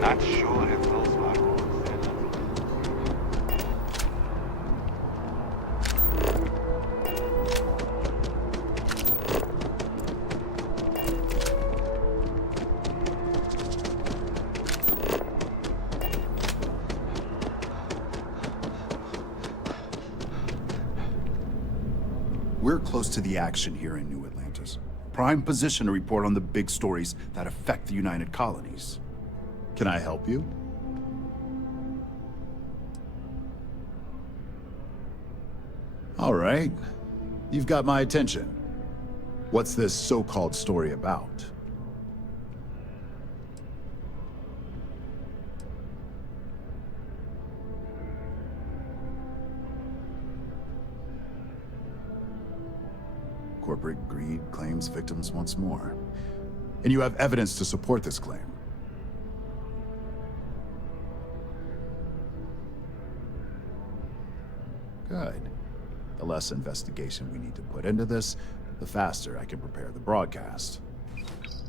Not sure if those are We're close to the action here in New Atlantis. Prime position to report on the big stories that affect the United Colonies. Can I help you? All right. You've got my attention. What's this so-called story about? Corporate greed claims victims once more. And you have evidence to support this claim. Good. The less investigation we need to put into this, the faster I can prepare the broadcast.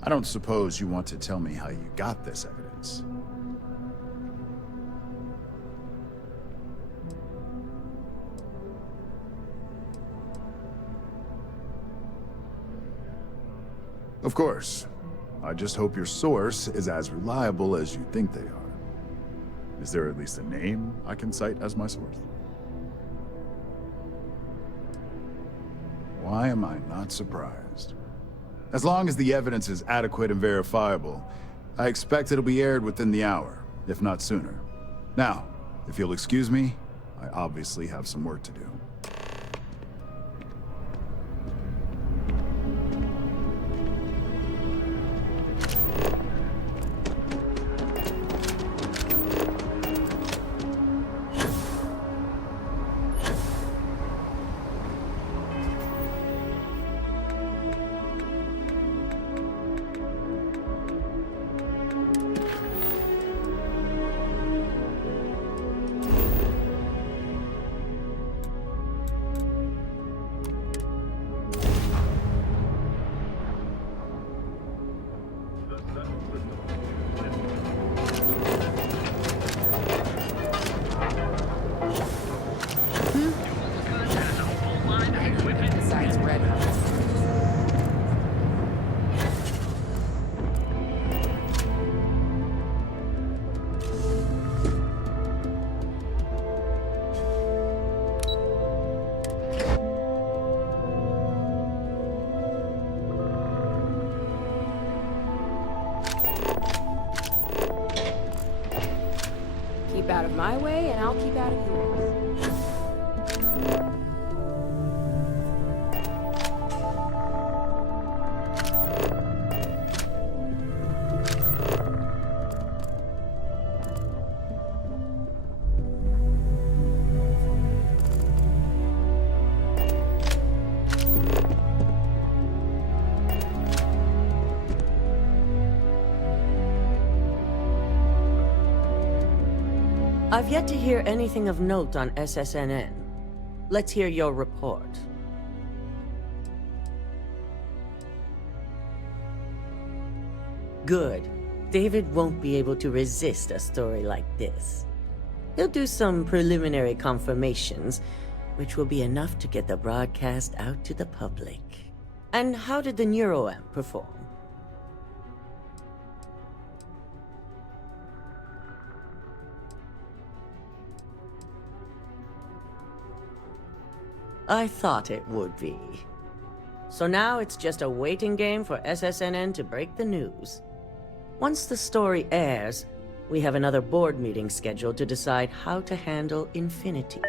I don't suppose you want to tell me how you got this evidence. Of course. I just hope your source is as reliable as you think they are. Is there at least a name I can cite as my source? Why am I not surprised? As long as the evidence is adequate and verifiable, I expect it'll be aired within the hour, if not sooner. Now, if you'll excuse me, I obviously have some work to do. Keep out of my way, and I'll keep out of yours. I've yet to hear anything of note on SSNN. Let's hear your report. Good. David won't be able to resist a story like this. He'll do some preliminary confirmations, which will be enough to get the broadcast out to the public. And how did the NeuroAmp perform? I thought it would be. So now it's just a waiting game for SSNN to break the news. Once the story airs, we have another board meeting scheduled to decide how to handle Infinity.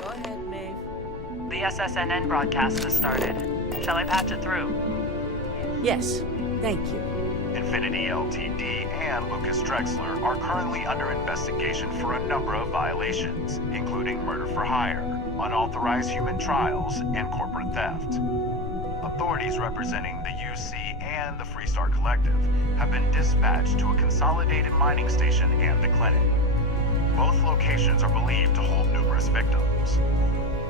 Go ahead, Maeve. The SSNN broadcast has started. Shall I patch it through? Yes, thank you. Infinity Ltd. and Lucas Drexler are currently under investigation for a number of violations, including murder for hire, unauthorized human trials, and corporate theft. Authorities representing the UC and the Freestar Collective have been dispatched to a consolidated mining station and the clinic. Both locations are believed to hold numerous victims.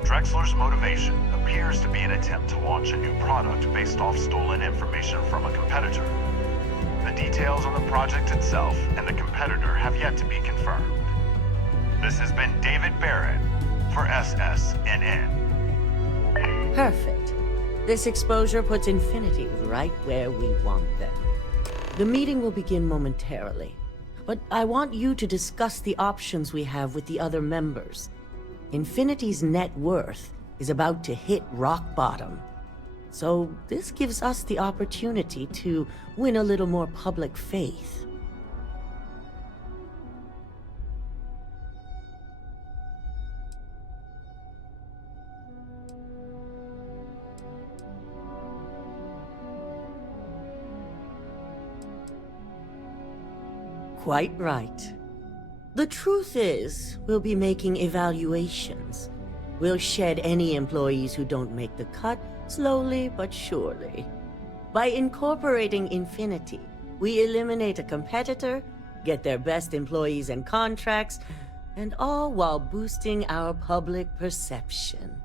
Drexler's motivation appears to be an attempt to launch a new product based off stolen information from a competitor. The details on the project itself and the competitor have yet to be confirmed. This has been David Barrett for SSNN. Perfect. This exposure puts Infinity right where we want them. The meeting will begin momentarily, but I want you to discuss the options we have with the other members. Infinity's net worth is about to hit rock bottom. So this gives us the opportunity to win a little more public faith. Quite right. The truth is, we'll be making evaluations. We'll shed any employees who don't make the cut, slowly but surely. By incorporating Infinity, we eliminate a competitor, get their best employees and contracts, and all while boosting our public perception.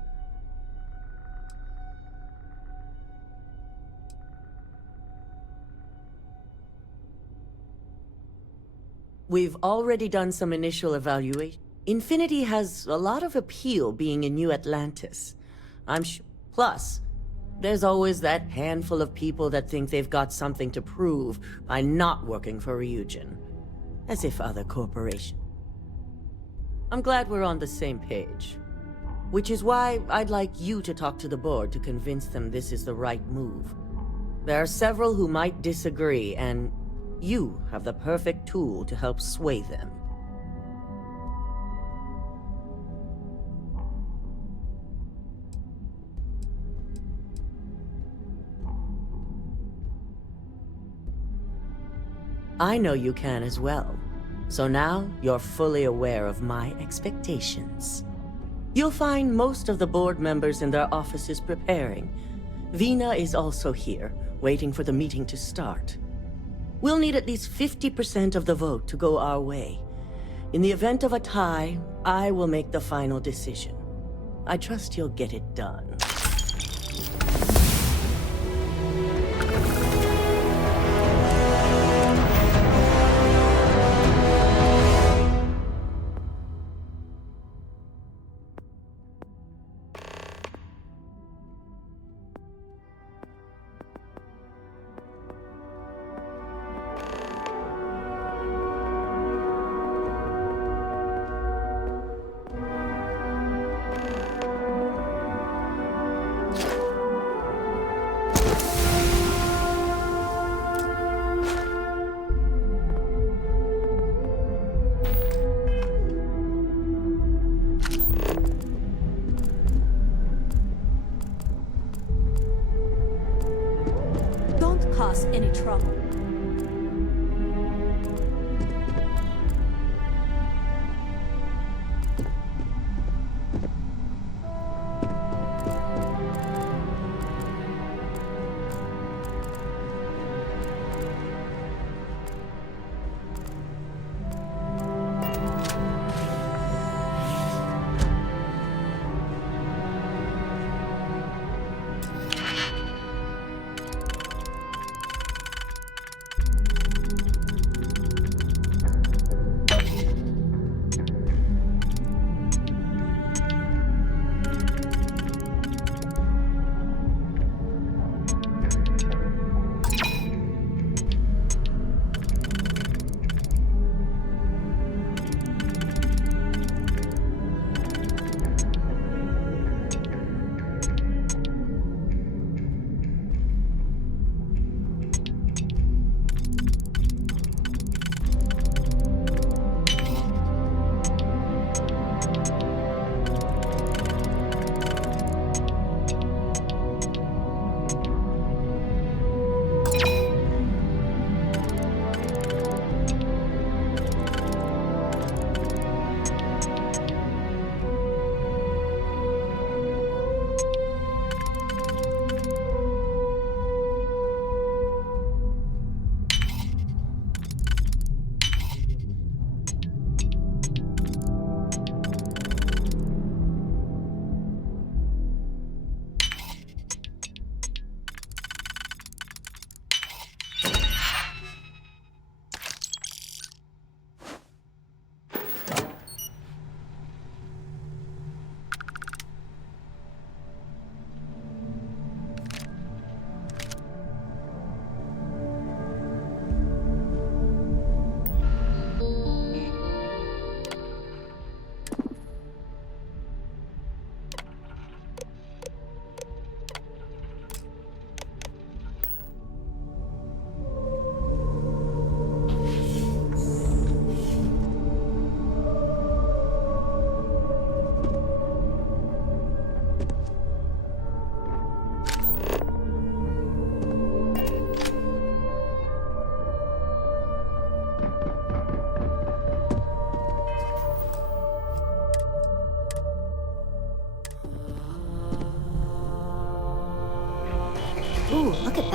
We've already done some initial evaluation. Infinity has a lot of appeal being in New Atlantis. I'm sure. Plus, there's always that handful of people that think they've got something to prove by not working for Ryujin. As if other corporations. I'm glad we're on the same page. Which is why I'd like you to talk to the board to convince them this is the right move. There are several who might disagree, and you have the perfect tool to help sway them. I know you can as well. So now you're fully aware of my expectations. You'll find most of the board members in their offices preparing. Vina is also here, waiting for the meeting to start. We'll need at least 50% of the vote to go our way. In the event of a tie, I will make the final decision. I trust you'll get it done. Cause any trouble.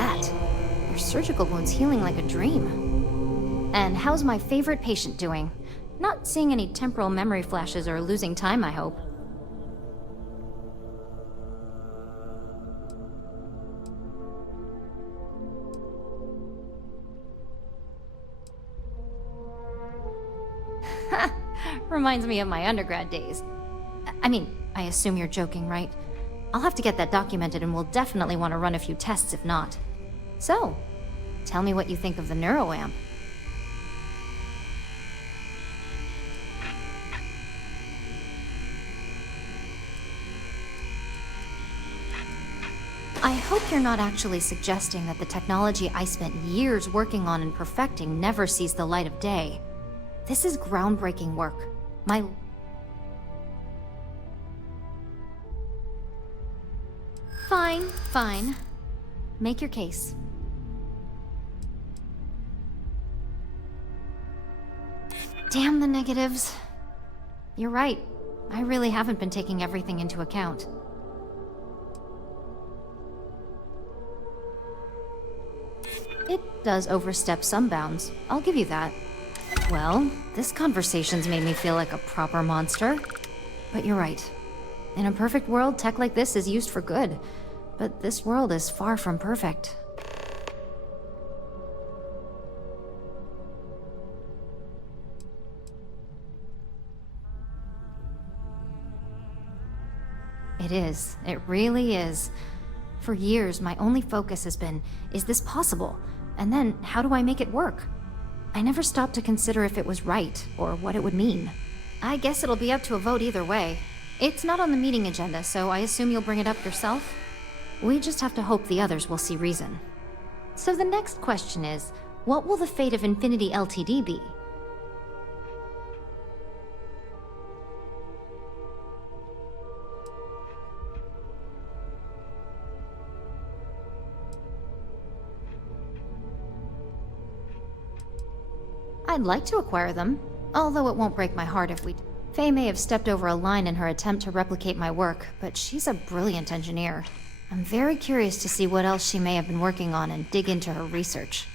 that? Your surgical wound's healing like a dream. And how's my favorite patient doing? Not seeing any temporal memory flashes or losing time, I hope. Reminds me of my undergrad days. I mean, I assume you're joking, right? I'll have to get that documented and we'll definitely want to run a few tests if not. So, tell me what you think of the neuroamp. I hope you're not actually suggesting that the technology I spent years working on and perfecting never sees the light of day. This is groundbreaking work. Fine. Make your case. Damn the negatives. You're right. I really haven't been taking everything into account. It does overstep some bounds. I'll give you that. Well, this conversation's made me feel like a proper monster. But you're right. In a perfect world, tech like this is used for good. But this world is far from perfect. It is. It really is. For years, my only focus has been, is this possible? And then, how do I make it work? I never stopped to consider if it was right, or what it would mean. I guess it'll be up to a vote either way. It's not on the meeting agenda, so I assume you'll bring it up yourself? We just have to hope the others will see reason. So the next question is, what will the fate of Infinity Ltd be? I'd like to acquire them, although it won't break my heart if we... Faye may have stepped over a line in her attempt to replicate my work, but she's a brilliant engineer. I'm very curious to see what else she may have been working on and dig into her research.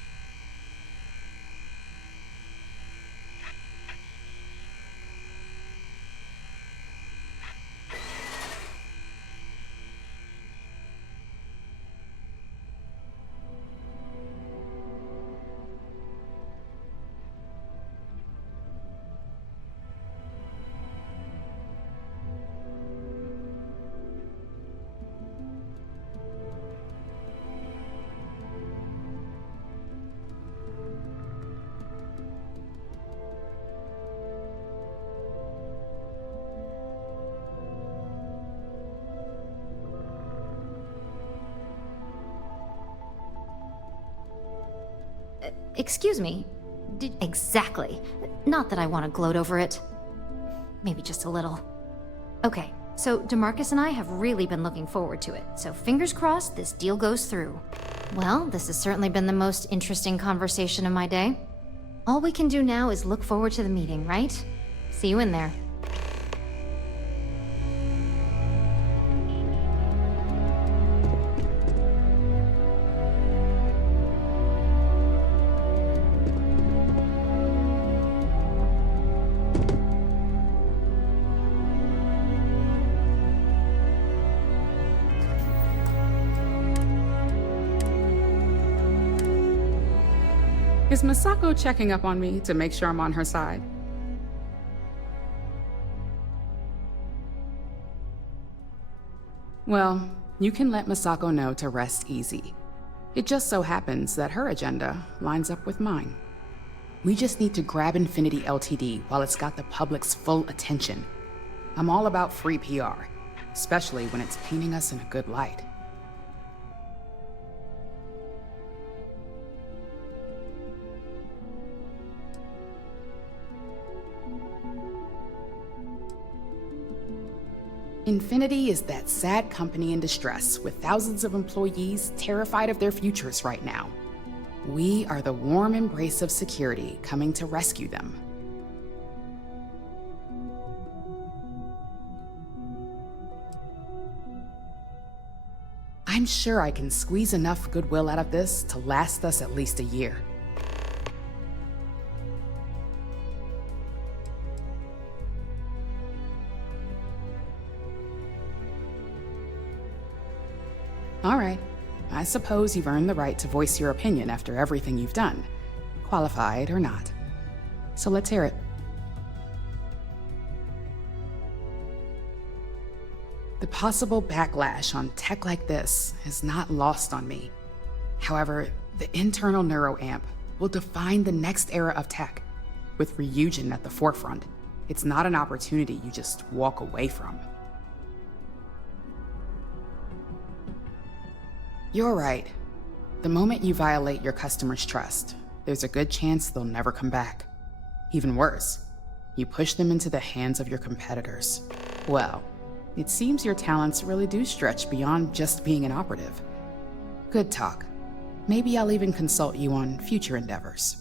Excuse me. Exactly. Not that I want to gloat over it. Maybe just a little. Okay, so DeMarcus and I have really been looking forward to it, so fingers crossed this deal goes through. Well, this has certainly been the most interesting conversation of my day. All we can do now is look forward to the meeting, right? See you in there. Is Misako checking up on me to make sure I'm on her side? Well, you can let Misako know to rest easy. It just so happens that her agenda lines up with mine. We just need to grab Infinity Ltd while it's got the public's full attention. I'm all about free PR, especially when it's painting us in a good light. Infinity is that sad company in distress with thousands of employees terrified of their futures right now. We are the warm embrace of security coming to rescue them. I I'm sure I can squeeze enough goodwill out of this to last us at least a year. All right. I suppose you've earned the right to voice your opinion after everything you've done, qualified or not. So let's hear it. The possible backlash on tech like this is not lost on me. However, the internal neuroamp will define the next era of tech, with Ryujin at the forefront. It's not an opportunity you just walk away from. You're right. The moment you violate your customers' trust, there's a good chance they'll never come back. Even worse, you push them into the hands of your competitors. Well, it seems your talents really do stretch beyond just being an operative. Good talk. Maybe I'll even consult you on future endeavors.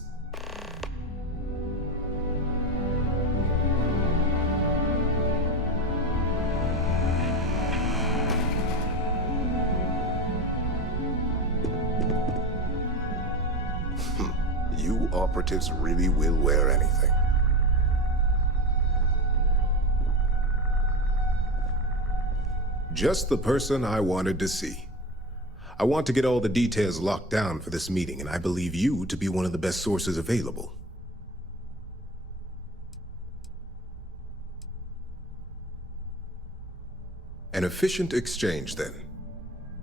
You operatives really will wear anything. Just the person I wanted to see. I want to get all the details locked down for this meeting, and I believe you to be one of the best sources available. An efficient exchange, then.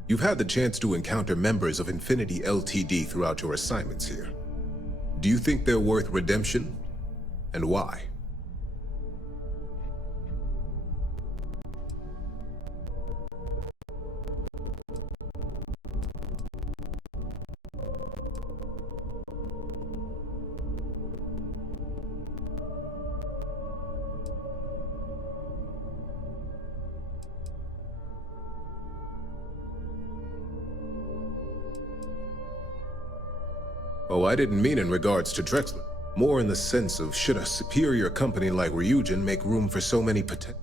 You've had the chance to encounter members of Infinity LTD throughout your assignments here. Do you think they're worth redemption? And why? Oh, I didn't mean in regards to Drexler. More in the sense of, should a superior company like Ryujin make room for so many potential...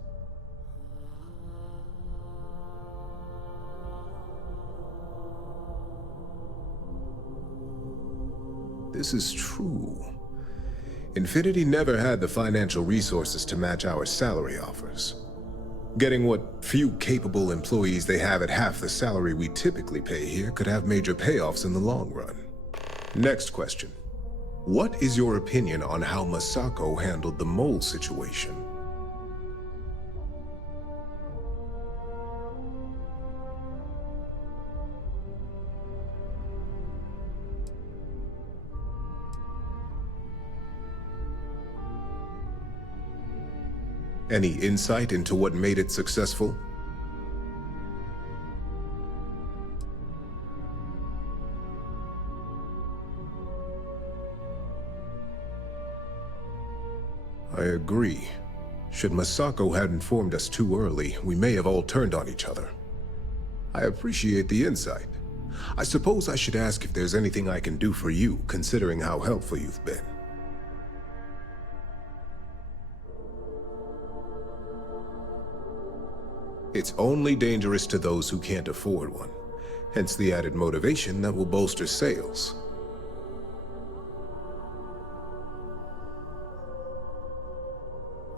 This is true. Infinity never had the financial resources to match our salary offers. Getting what few capable employees they have at half the salary we typically pay here could have major payoffs in the long run. Next question. What is your opinion on how Masako handled the mole situation? Any insight into what made it successful? I agree. Should Masako had informed us too early, we may have all turned on each other. I appreciate the insight. I suppose I should ask if there's anything I can do for you, considering how helpful you've been. It's only dangerous to those who can't afford one, hence the added motivation that will bolster sales.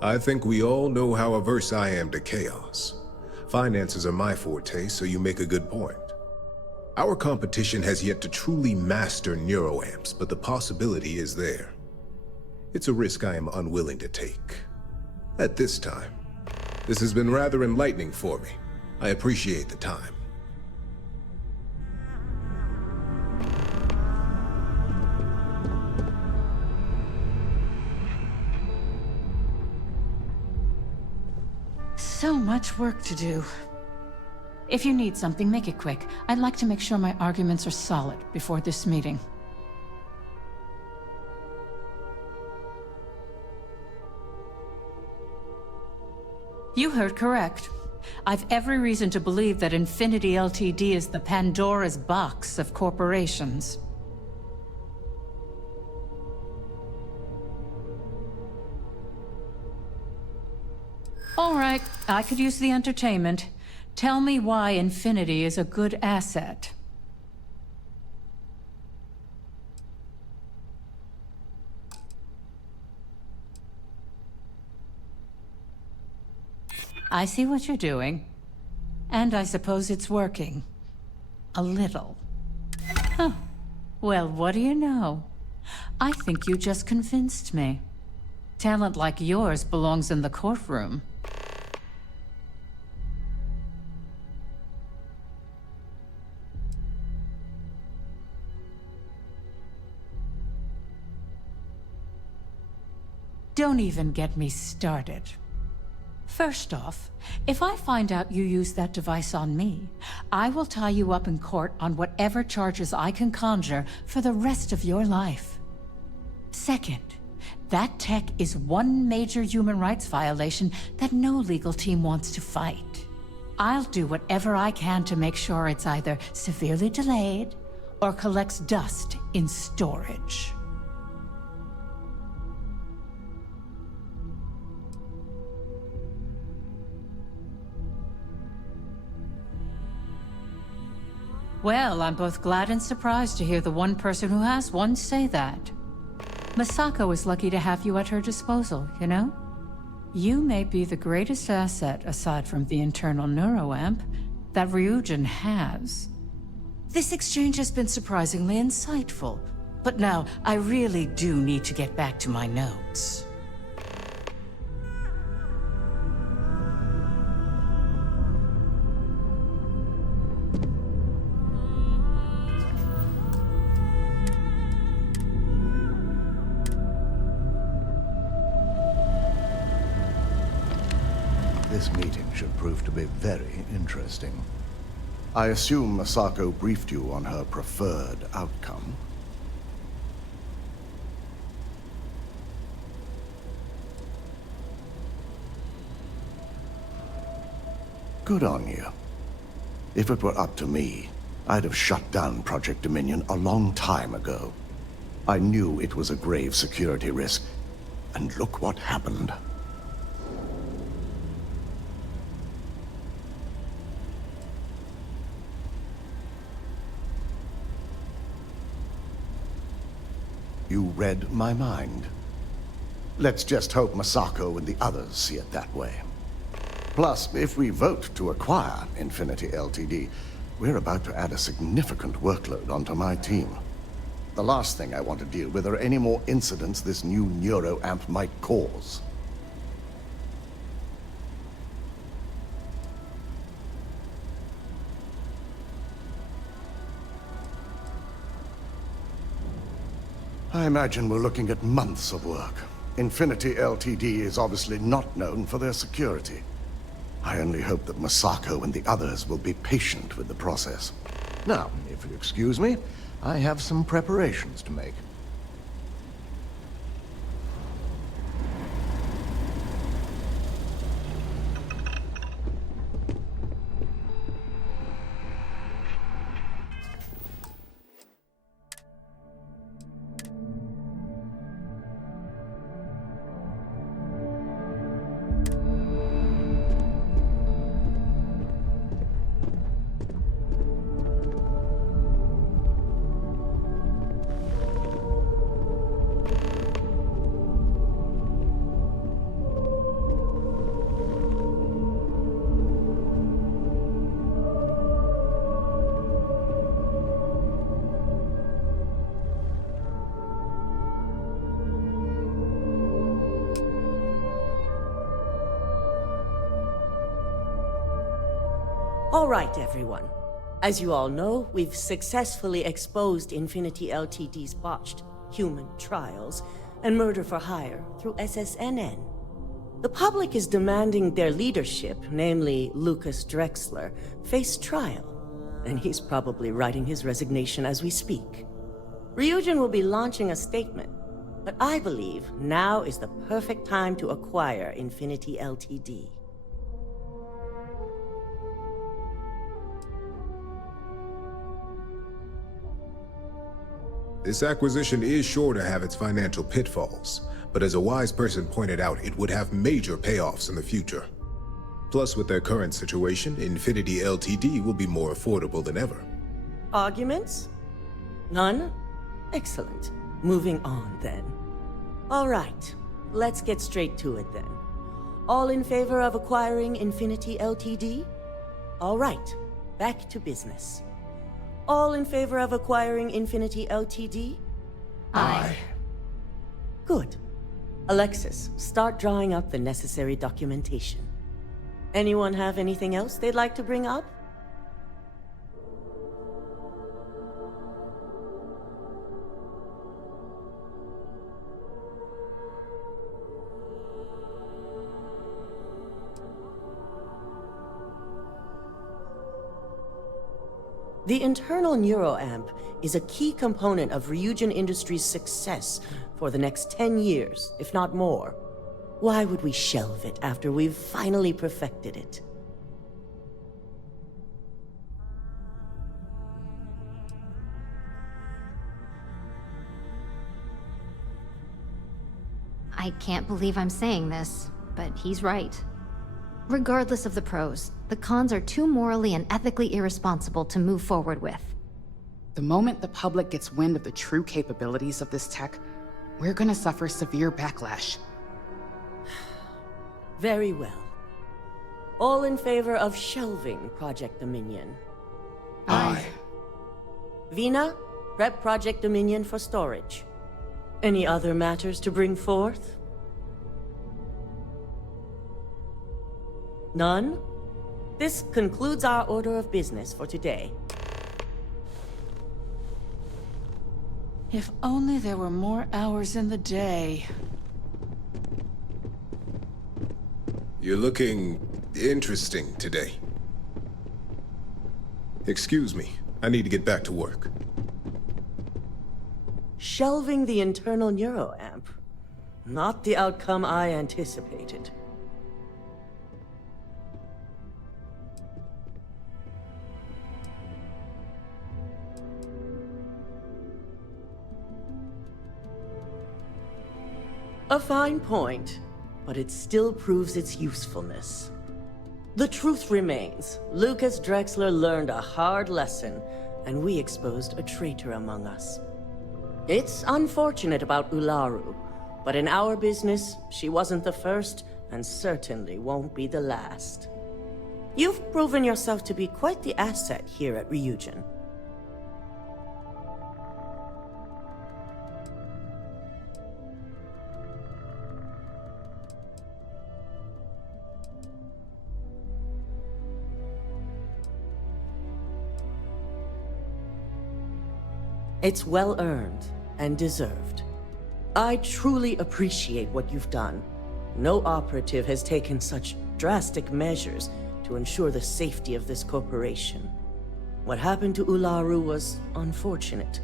I think we all know how averse I am to chaos. Finances are my forte, so you make a good point. Our competition has yet to truly master neuroamps, but the possibility is there. It's a risk I am unwilling to take. At this time. This has been rather enlightening for me. I appreciate the time. So much work to do. If you need something, make it quick. I'd like to make sure my arguments are solid before this meeting. You heard correct. I've every reason to believe that Infinity LTD is the Pandora's box of corporations. All right, I could use the entertainment. Tell me why Infinity is a good asset. I see what you're doing. And I suppose it's working. A little. Huh. Well, what do you know? I think you just convinced me. Talent like yours belongs in the courtroom. Don't even get me started. First off, if I find out you used that device on me, I will tie you up in court on whatever charges I can conjure for the rest of your life. Second, that tech is one major human rights violation that no legal team wants to fight. I'll do whatever I can to make sure it's either severely delayed or collects dust in storage. Well, I'm both glad and surprised to hear the one person who has one say that. Misako is lucky to have you at her disposal, you know? You may be the greatest asset, aside from the internal neuroamp, that Ryujin has. This exchange has been surprisingly insightful, but now I really do need to get back to my notes. This meeting should prove to be very interesting. I assume Misako briefed you on her preferred outcome. Good on you. If it were up to me, I'd have shut down Project Dominion a long time ago. I knew it was a grave security risk, and look what happened. You read my mind. Let's just hope Misako and the others see it that way. Plus, if we vote to acquire Infinity Ltd., we're about to add a significant workload onto my team. The last thing I want to deal with are any more incidents this new neuroamp might cause. I imagine we're looking at months of work. Infinity Ltd. is obviously not known for their security. I only hope that Misako and the others will be patient with the process. Now, if you excuse me, I have some preparations to make. All right, everyone. As you all know, we've successfully exposed Infinity Ltd's botched human trials and murder for hire through SSNN. The public is demanding their leadership, namely Lucas Drexler, face trial, and he's probably writing his resignation as we speak. Ryujin will be launching a statement, but I believe now is the perfect time to acquire Infinity Ltd. This acquisition is sure to have its financial pitfalls, but as a wise person pointed out, it would have major payoffs in the future. Plus, with their current situation, Infinity Ltd will be more affordable than ever. Arguments? None? Excellent. Moving on, then. All right. Let's get straight to it, then. All in favor of acquiring Infinity Ltd? All right. Back to business. All in favor of acquiring Infinity Ltd? Aye. Good. Alexis, start drawing up the necessary documentation. Anyone have anything else they'd like to bring up? The internal neuroamp is a key component of Ryujin Industries' success for the next 10 years, if not more. Why would we shelve it after we've finally perfected it? I can't believe I'm saying this, but he's right. Regardless of the pros, the cons are too morally and ethically irresponsible to move forward with. The moment the public gets wind of the true capabilities of this tech, we're gonna suffer severe backlash. Very well. All in favor of shelving Project Dominion? Aye. Vina, prep Project Dominion for storage. Any other matters to bring forth? None? This concludes our order of business for today. If only there were more hours in the day. You're looking interesting today. Excuse me, I need to get back to work. Shelving the internal neuroamp. Not the outcome I anticipated. A fine point, but it still proves its usefulness. The truth remains, Lucas Drexler learned a hard lesson, and we exposed a traitor among us. It's unfortunate about Ularu, but in our business, she wasn't the first, and certainly won't be the last. You've proven yourself to be quite the asset here at Ryujin. It's well earned and deserved. I truly appreciate what you've done. No operative has taken such drastic measures to ensure the safety of this corporation. What happened to Ularu was unfortunate,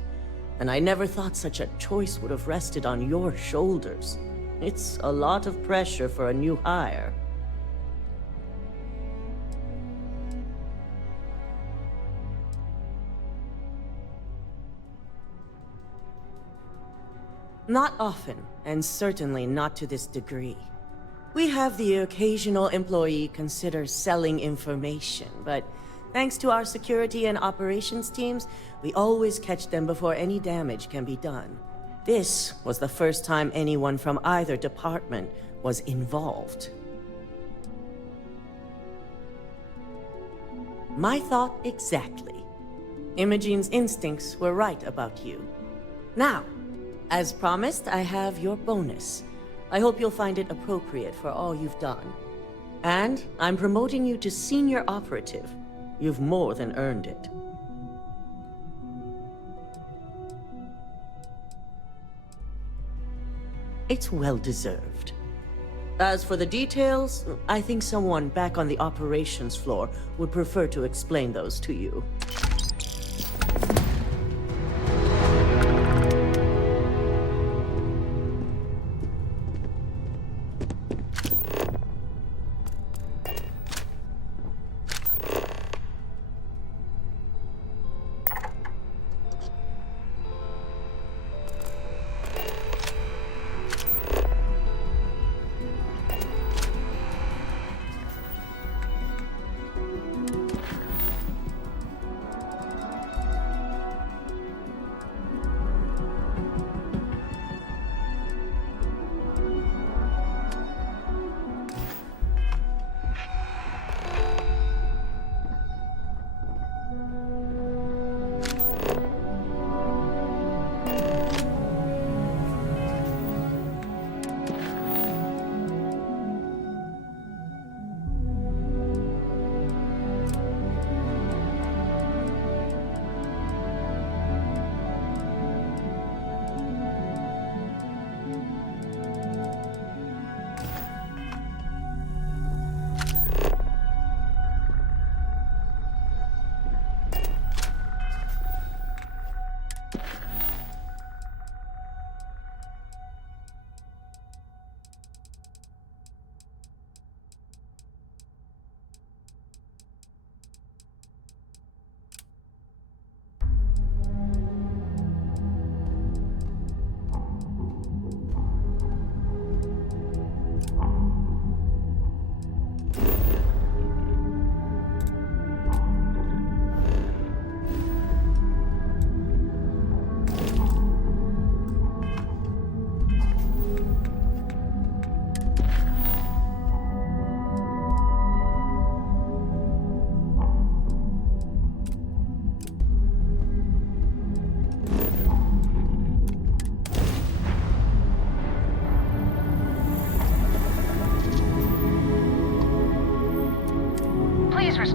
and I never thought such a choice would have rested on your shoulders. It's a lot of pressure for a new hire. Not often, and certainly not to this degree. We have the occasional employee consider selling information, but thanks to our security and operations teams, we always catch them before any damage can be done. This was the first time anyone from either department was involved. My thought exactly. Imogene's instincts were right about you. Now, as promised, I have your bonus. I hope you'll find it appropriate for all you've done. And I'm promoting you to senior operative. You've more than earned it. It's well deserved. As for the details, I think someone back on the operations floor would prefer to explain those to you.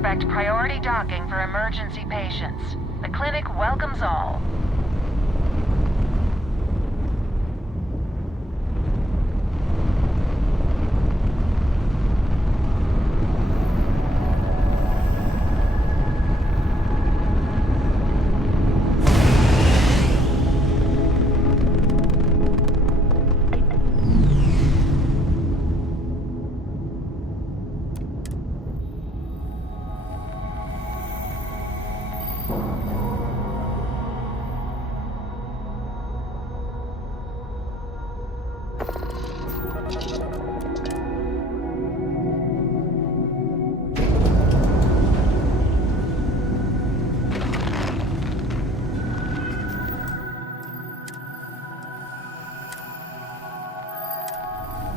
expect priority docking for emergency patients. The clinic welcomes all.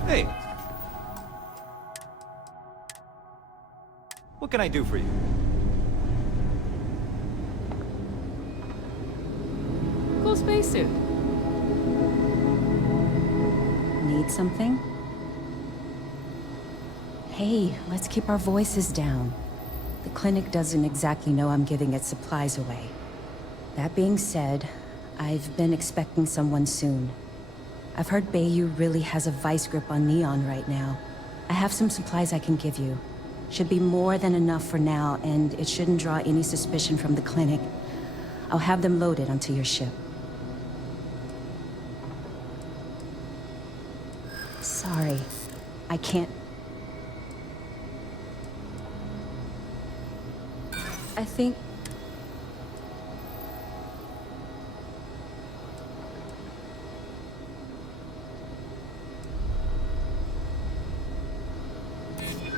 Hey. What can I do for you? Cool spacesuit. Need something? Hey, let's keep our voices down. The clinic doesn't exactly know I'm giving its supplies away. That being said, I've been expecting someone soon. I've heard Bayou really has a vice grip on Neon right now. I have some supplies I can give you. Should be more than enough for now, and it shouldn't draw any suspicion from the clinic. I'll have them loaded onto your ship. Sorry, I can't... I think...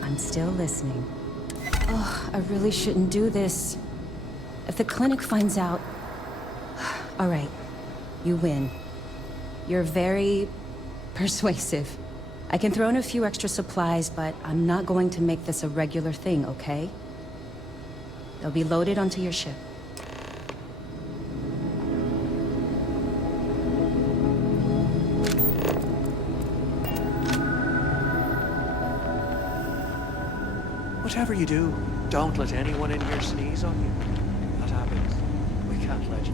I'm still listening. Oh, I really shouldn't do this. If the clinic finds out... All right, you win. You're very persuasive. I can throw in a few extra supplies, but I'm not going to make this a regular thing, okay? They'll be loaded onto your ship. Whatever you do, don't let anyone in here sneeze on you. If that happens, we can't let you.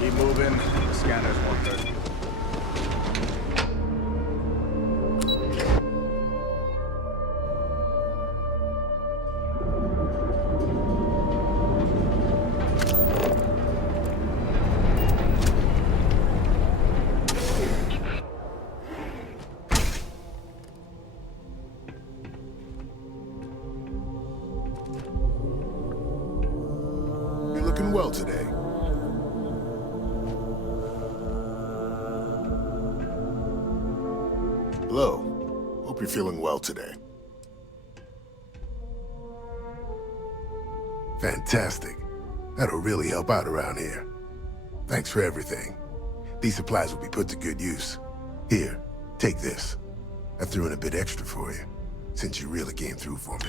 Keep moving. The scanner's 130. You're looking well today. Hello. Hope you're feeling well today. Fantastic. That'll really help out around here. Thanks for everything. These supplies will be put to good use. Here, take this. I threw in a bit extra for you, since you really came through for me.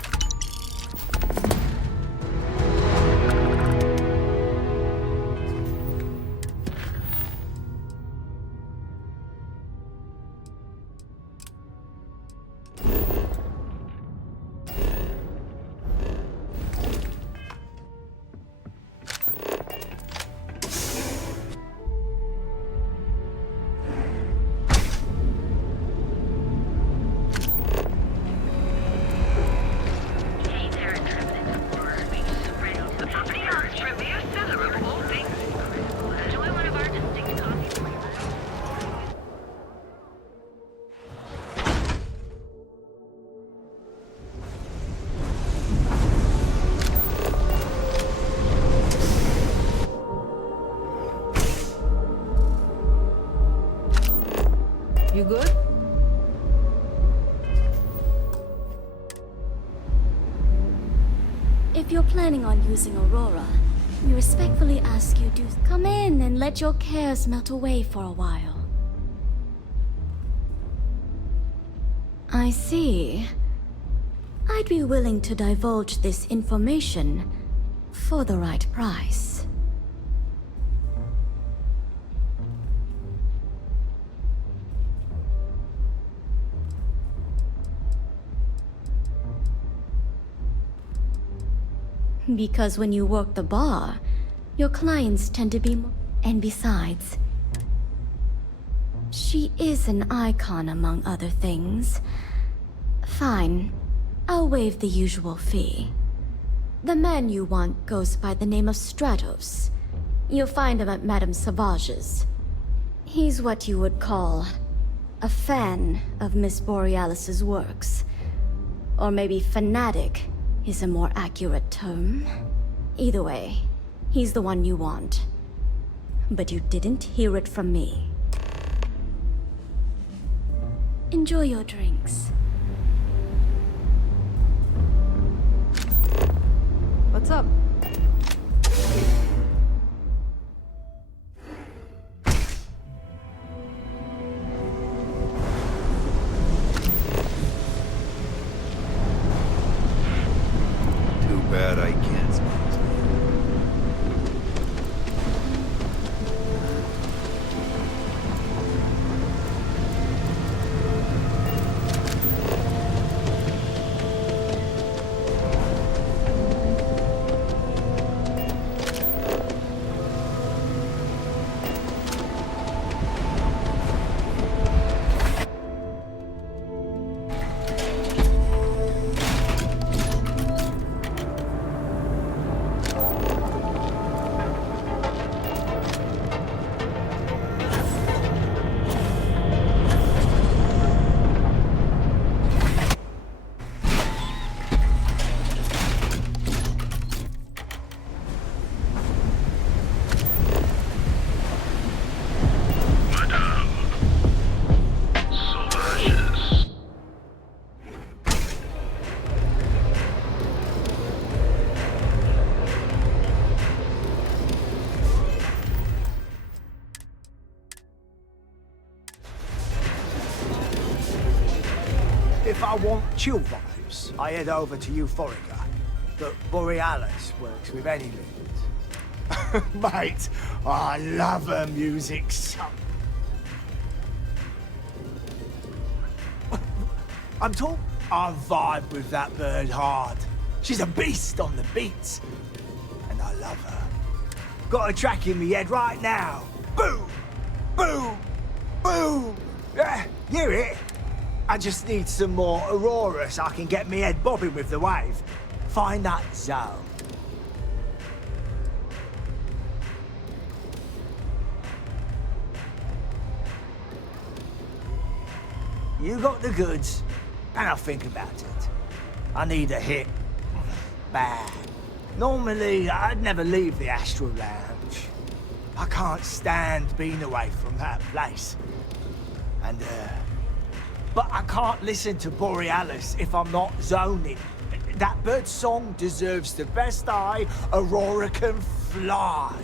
You good? If you're planning on using Aurora, we respectfully ask you to come in and let your cares melt away for a while. I see. I'd be willing to divulge this information for the right price. Because when you work the bar, your clients tend to be more... And besides, she is an icon among other things. Fine, I'll waive the usual fee. The man you want goes by the name of Stratos. You'll find him at Madame Savage's. He's what you would call a fan of Miss Borealis's works. Or maybe fanatic is a more accurate term. Either way, he's the one you want. But you didn't hear it from me. Enjoy your drinks. What's up? Bad I can't. If I want chill vibes, I head over to Euphorica. But Borealis works with any mood. Mate, I love her music so... I'm told I vibe with that bird hard. She's a beast on the beats. And I love her. Got a track in me head right now. Boom! Boom! Boom! Yeah, hear it? I just need some more Aurora so I can get me head bobbing with the wave. Find that zone. You got the goods, and I'll think about it. I need a hit. Bad. Normally, I'd never leave the Astral Lounge. I can't stand being away from that place. But I can't listen to Borealis if I'm not zoning. That bird's song deserves the best eye Aurora can fly.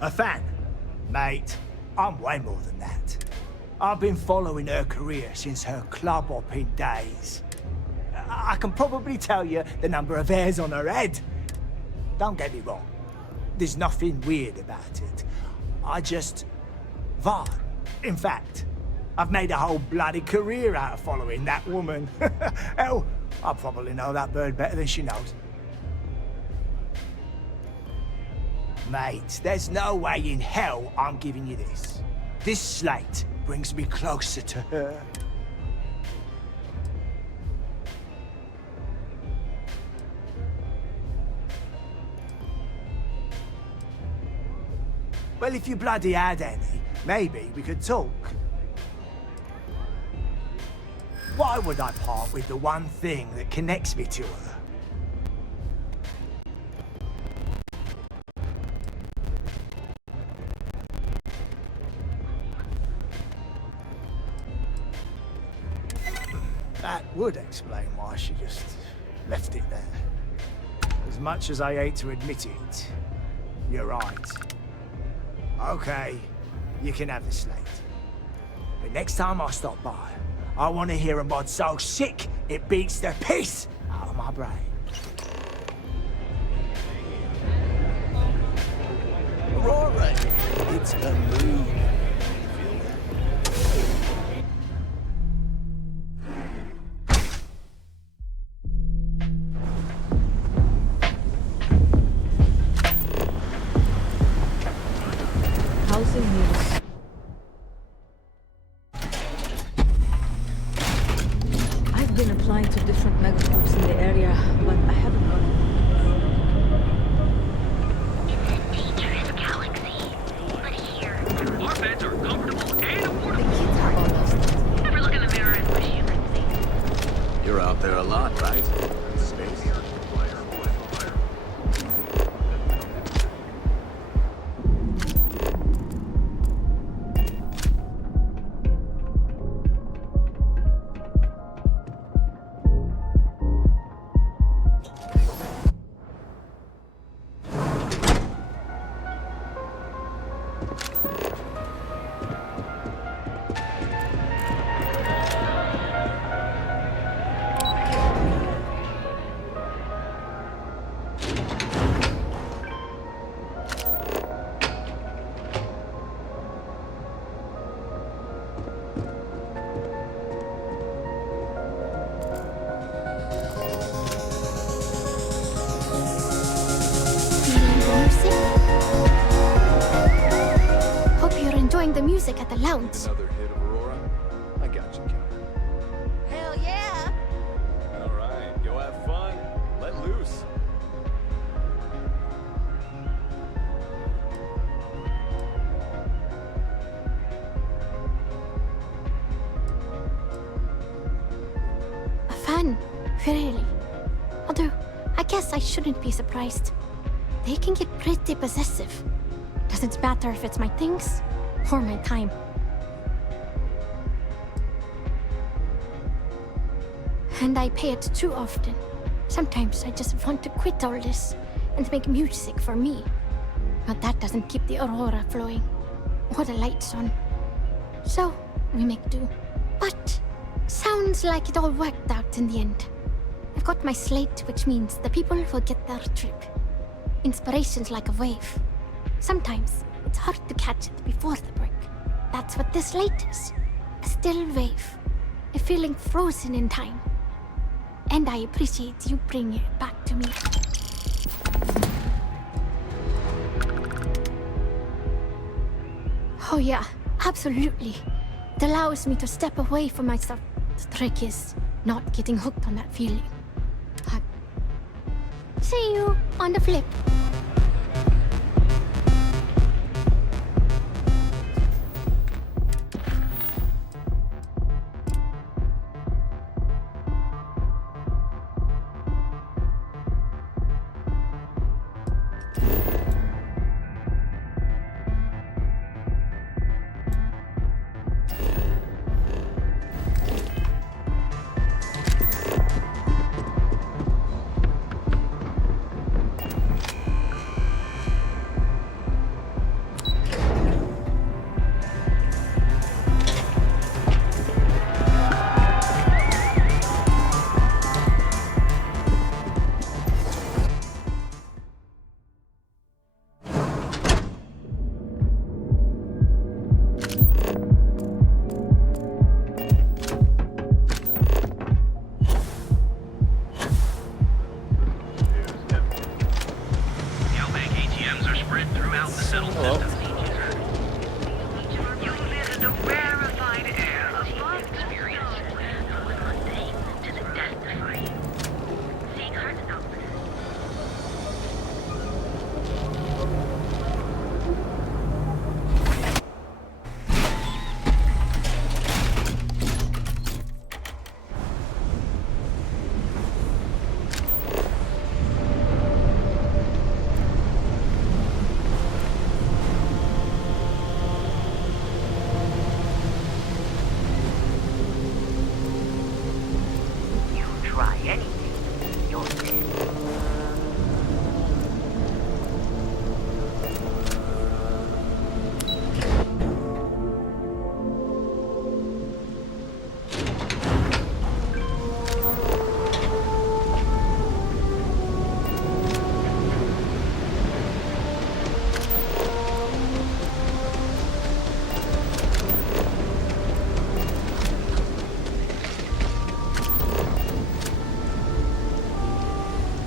A fan? Mate, I'm way more than that. I've been following her career since her club hopping days. I can probably tell you the number of hairs on her head. Don't get me wrong. There's nothing weird about it. I just vibe. In fact, I've made a whole bloody career out of following that woman. Hell, I probably know that bird better than she knows. Mate, there's no way in hell I'm giving you this. This slate brings me closer to her. Well, if you bloody had any, maybe we could talk. Why would I part with the one thing that connects me to her? That would explain why she just left it there. As much as I hate to admit it, you're right. Okay, you can have the slate. But next time I stop by, I want to hear a mod so sick it beats the piss out of my brain. Aurora, it's a move. Housing news. I've been applying to different megacorps in the area, but I haven't got it. Our beds are comfortable and affordable. Ever look in the mirror and wish you could see? You're out there a lot, right? Space. Hope you're enjoying the music at the lounge. Another hit of Aurora? I got you covered. Hell yeah! All right, go have fun. Let loose. A fan, really. Although, I guess I shouldn't be surprised. They can get pretty possessive. Doesn't matter if it's my things or my time. And I pay it too often. Sometimes I just want to quit all this and make music for me. But that doesn't keep the aurora flowing or the lights on. So, we make do. But, sounds like it all worked out in the end. I've got my slate, which means the people will get their trip. Inspiration's like a wave. Sometimes, it's hard to catch it before the break. That's what this slate is. A still wave. A feeling frozen in time. And I appreciate you bringing it back to me. Oh yeah, absolutely. It allows me to step away from myself. The trick is not getting hooked on that feeling. See you on the flip.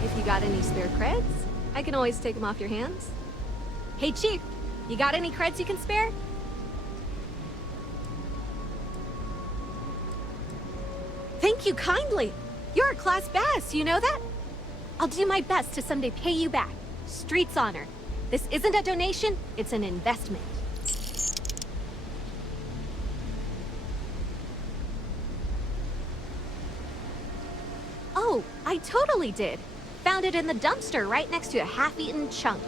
If you got any spare creds, I can always take them off your hands. Hey, Chief, you got any creds you can spare? Thank you kindly. You're a class bass, you know that? I'll do my best to someday pay you back. Street's honor. This isn't a donation, it's an investment. Oh, I totally did. Found it in the dumpster right next to a half-eaten chunk.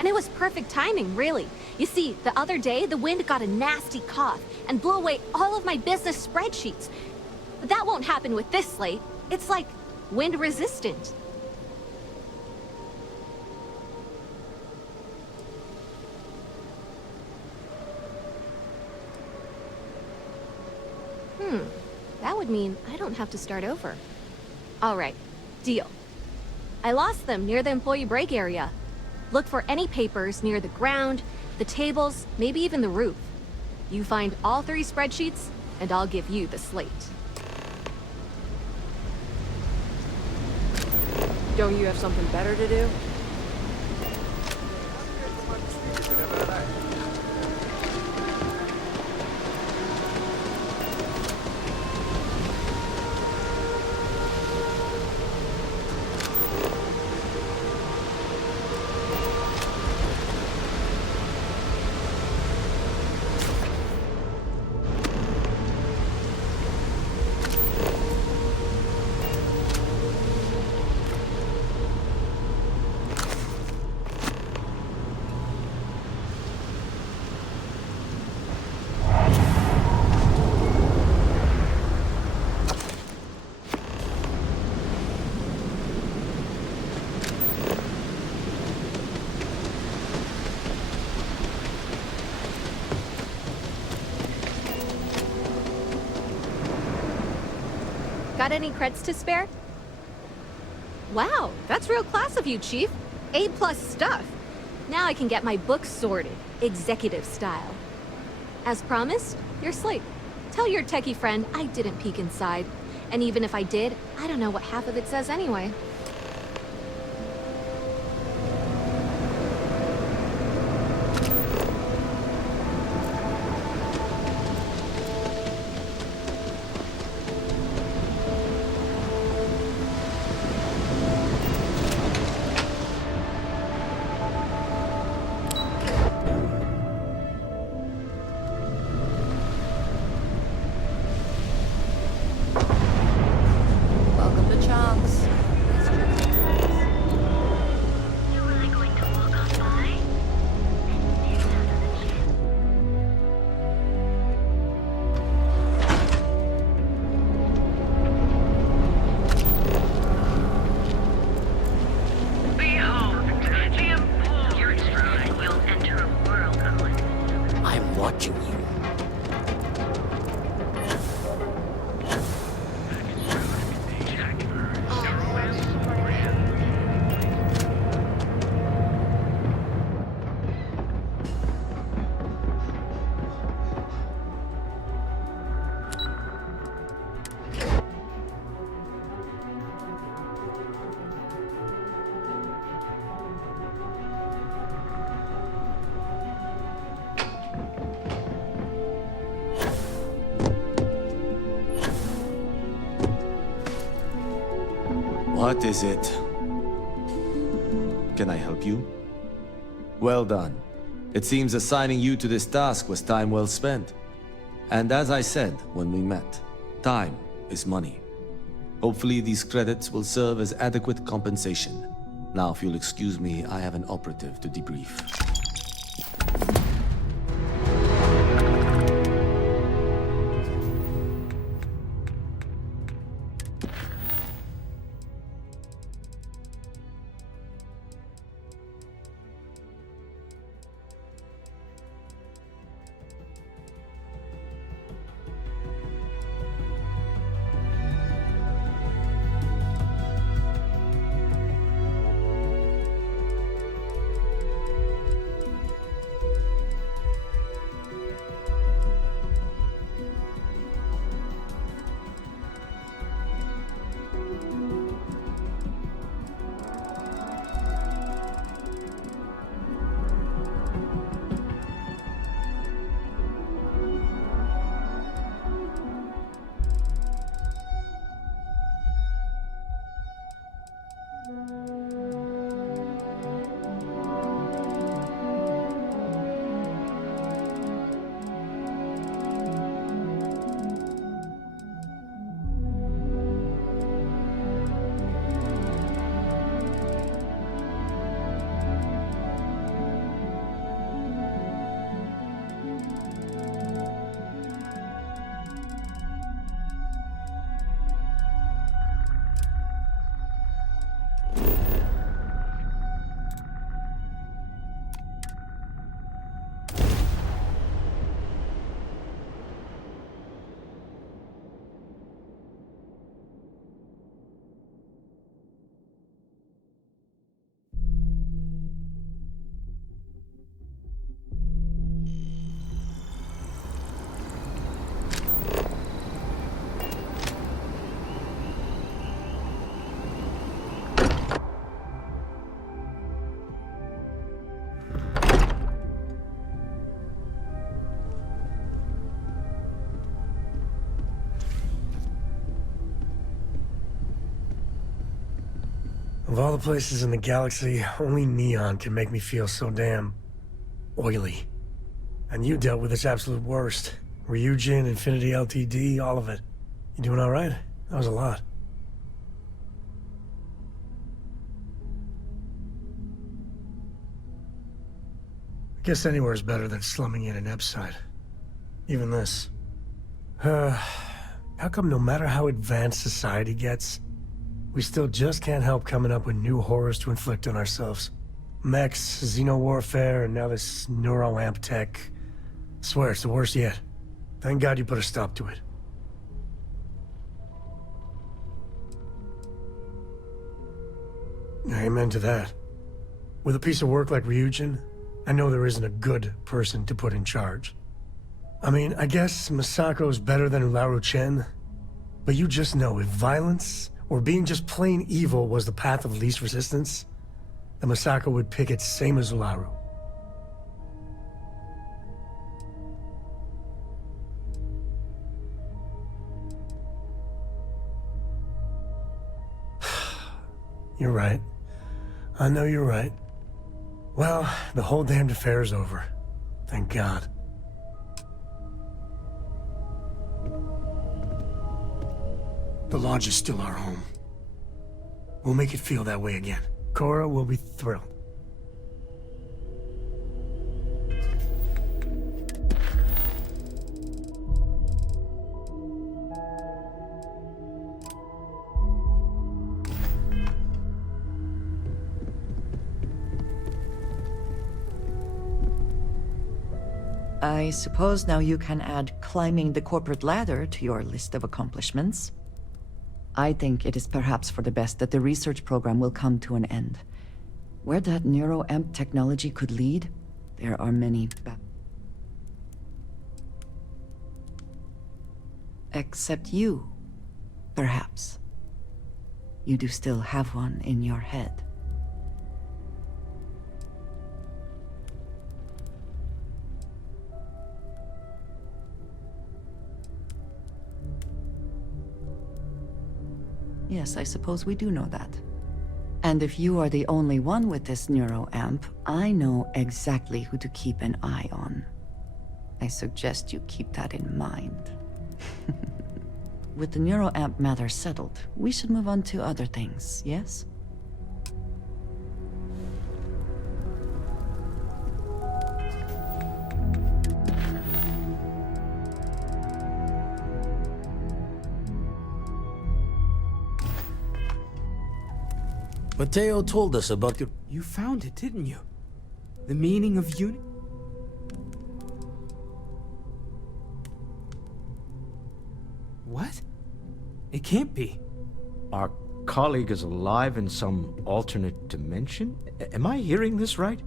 And it was perfect timing, really. You see, the other day, the wind got a nasty cough and blew away all of my business spreadsheets. But that won't happen with this slate. It's like wind-resistant. That would mean I don't have to start over. All right, deal. I lost them near the employee break area. Look for any papers near the ground, the tables, maybe even the roof. You find all 3 spreadsheets, and I'll give you the slate. Don't you have something better to do? Got any creds to spare? Wow, that's real class of you, Chief. A+ stuff. Now I can get my books sorted, executive style. As promised, your slate. Tell your techie friend I didn't peek inside. And even if I did, I don't know what half of it says anyway. Welcome to Chunks. Behold, the important you'll enter a world unlimited. I'm watching you. What is it? Can I help you? Well done. It seems assigning you to this task was time well spent. And as I said when we met, time is money. Hopefully these credits will serve as adequate compensation. Now, if you'll excuse me, I have an operative to debrief. Of all the places in the galaxy, only Neon can make me feel so damn oily. And you dealt with its absolute worst. Ryujin, Infinity LTD, all of it. You doing all right? That was a lot. I guess anywhere's better than slumming in an Epside. Even this. How come no matter how advanced society gets, we still just can't help coming up with new horrors to inflict on ourselves? Mechs, xeno-warfare, and now this neuroamp tech. Swear, it's the worst yet. Thank God you put a stop to it. Amen to that. With a piece of work like Ryujin, I know there isn't a good person to put in charge. I mean, I guess Masako's better than Ularu Chen, but you just know if violence or being just plain evil was the path of least resistance, then Masako would pick it same as Ularu. You're right. I know you're right. Well, the whole damned affair's over. Thank God. The Lodge is still our home. We'll make it feel that way again. Cora will be thrilled. I suppose now you can add climbing the corporate ladder to your list of accomplishments. I think it is perhaps for the best that the research program will come to an end. Where that neuroamp technology could lead, there are many except you, perhaps. You do still have one in your head. Yes, I suppose we do know that. And if you are the only one with this neuroamp, I know exactly who to keep an eye on. I suggest you keep that in mind. With the neuroamp matter settled, we should move on to other things, yes? Mateo told us about your... You found it, didn't you? The meaning of unity? What? It can't be. Our colleague is alive in some alternate dimension? Am I hearing this right?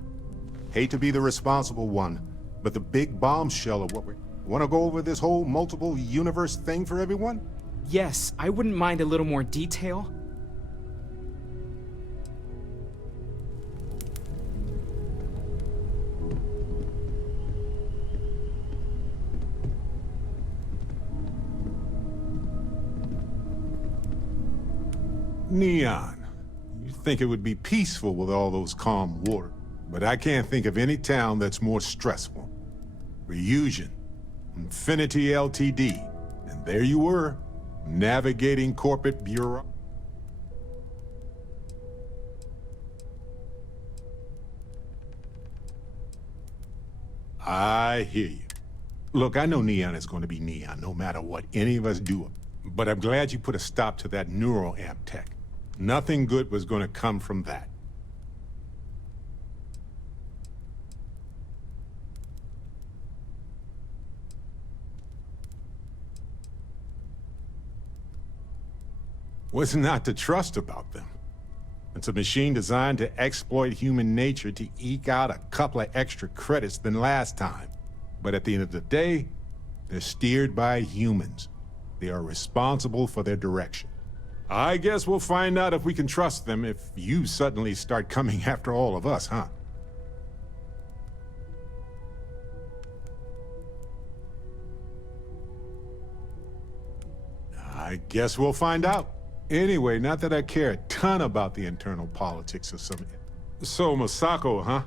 Hate to be the responsible one, but the big bombshell of what we... Want to go over this whole multiple universe thing for everyone? Yes, I wouldn't mind a little more detail. Neon, you You'd think it would be peaceful with all those calm water. But I can't think of any town that's more stressful. Reusion, Infinity LTD, and there you were, navigating corporate bureau. I hear you. Look, I know Neon is going to be Neon, no matter what any of us do. But I'm glad you put a stop to that neuroamp tech. Nothing good was going to come from that. What's not to trust about them? It's a machine designed to exploit human nature to eke out a couple of extra credits than last time. But at the end of the day, they're steered by humans. They are responsible for their direction. I guess we'll find out if we can trust them if you suddenly start coming after all of us, huh? I guess we'll find out. Anyway, not that I care a ton about the internal politics of some... So, Masako, huh?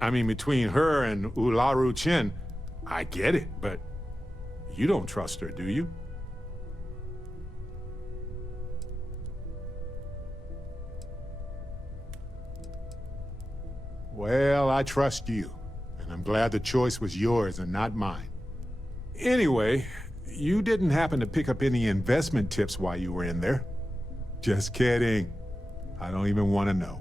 I mean, between her and Ularu Chen, I get it, but you don't trust her, do you? Well, I trust you, and I'm glad the choice was yours and not mine. Anyway, you didn't happen to pick up any investment tips while you were in there? Just kidding. I don't even want to know.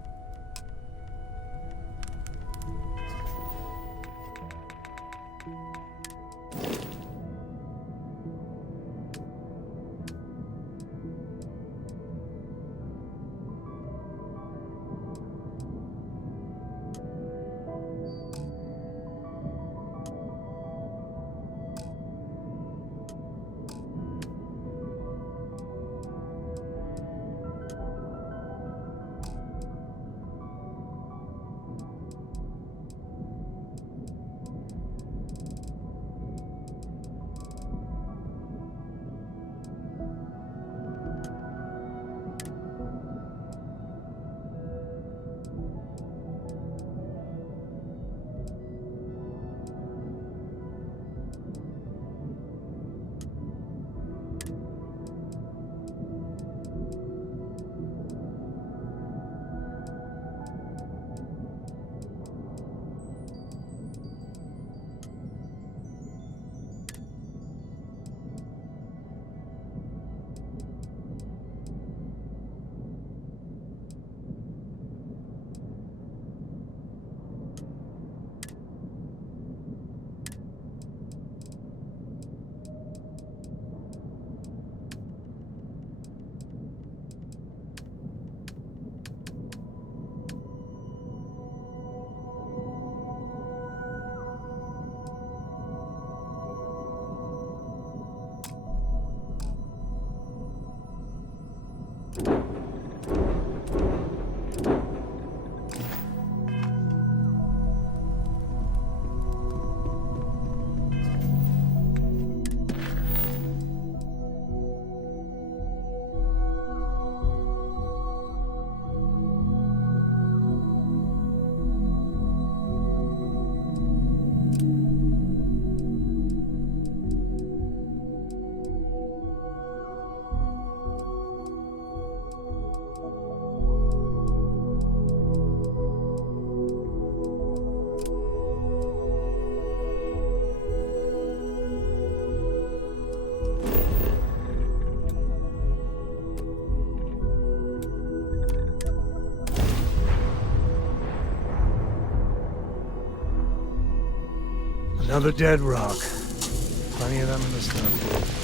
Another dead rock. Plenty of them in the Starfield.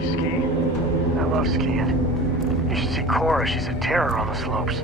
You ski? I love skiing. You should see Cora. She's a terror on the slopes.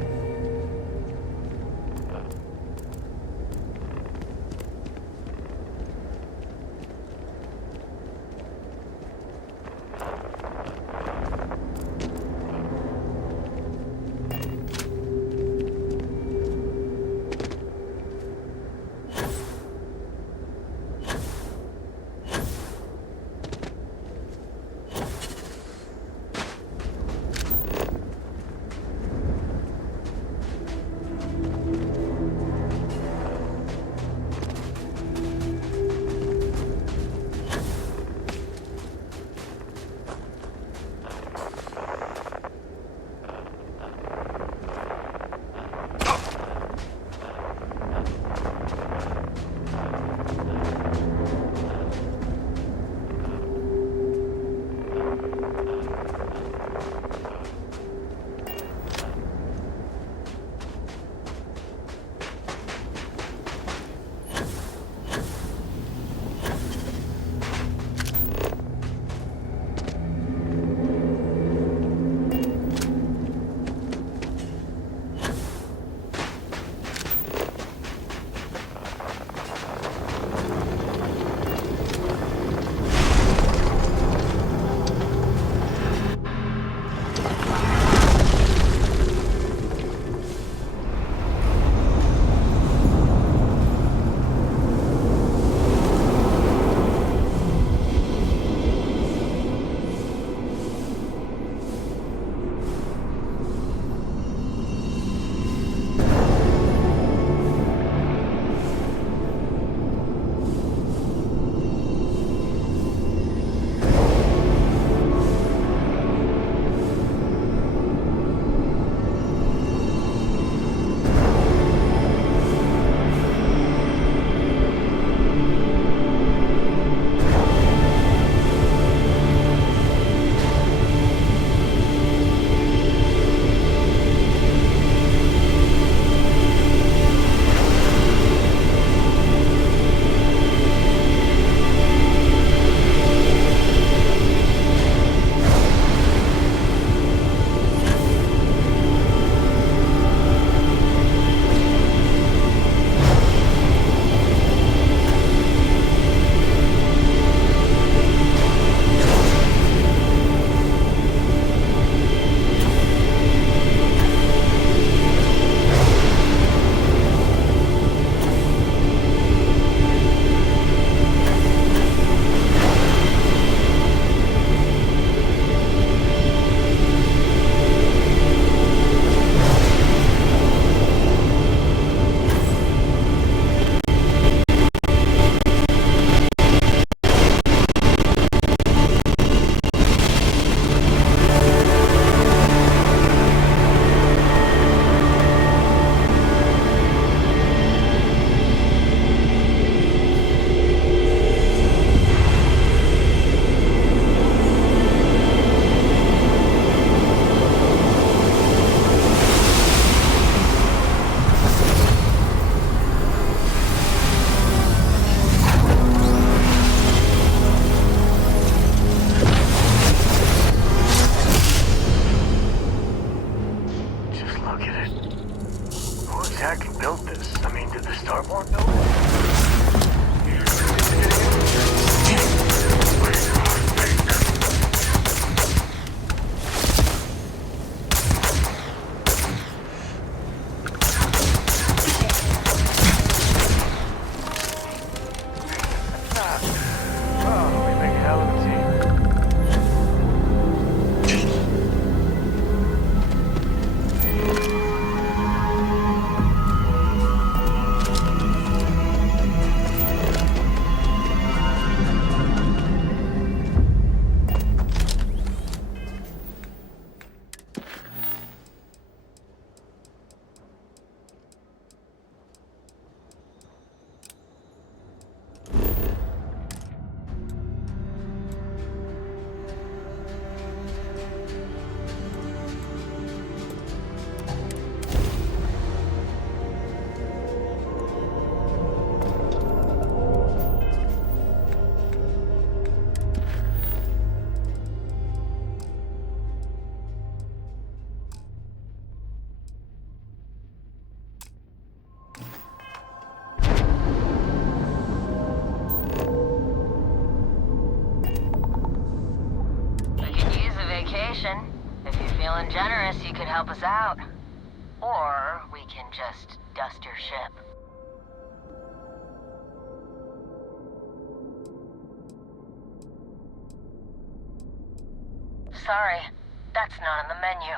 We could use a vacation. If you're feeling generous, you could help us out. Or we can just dust your ship. Sorry, that's not on the menu.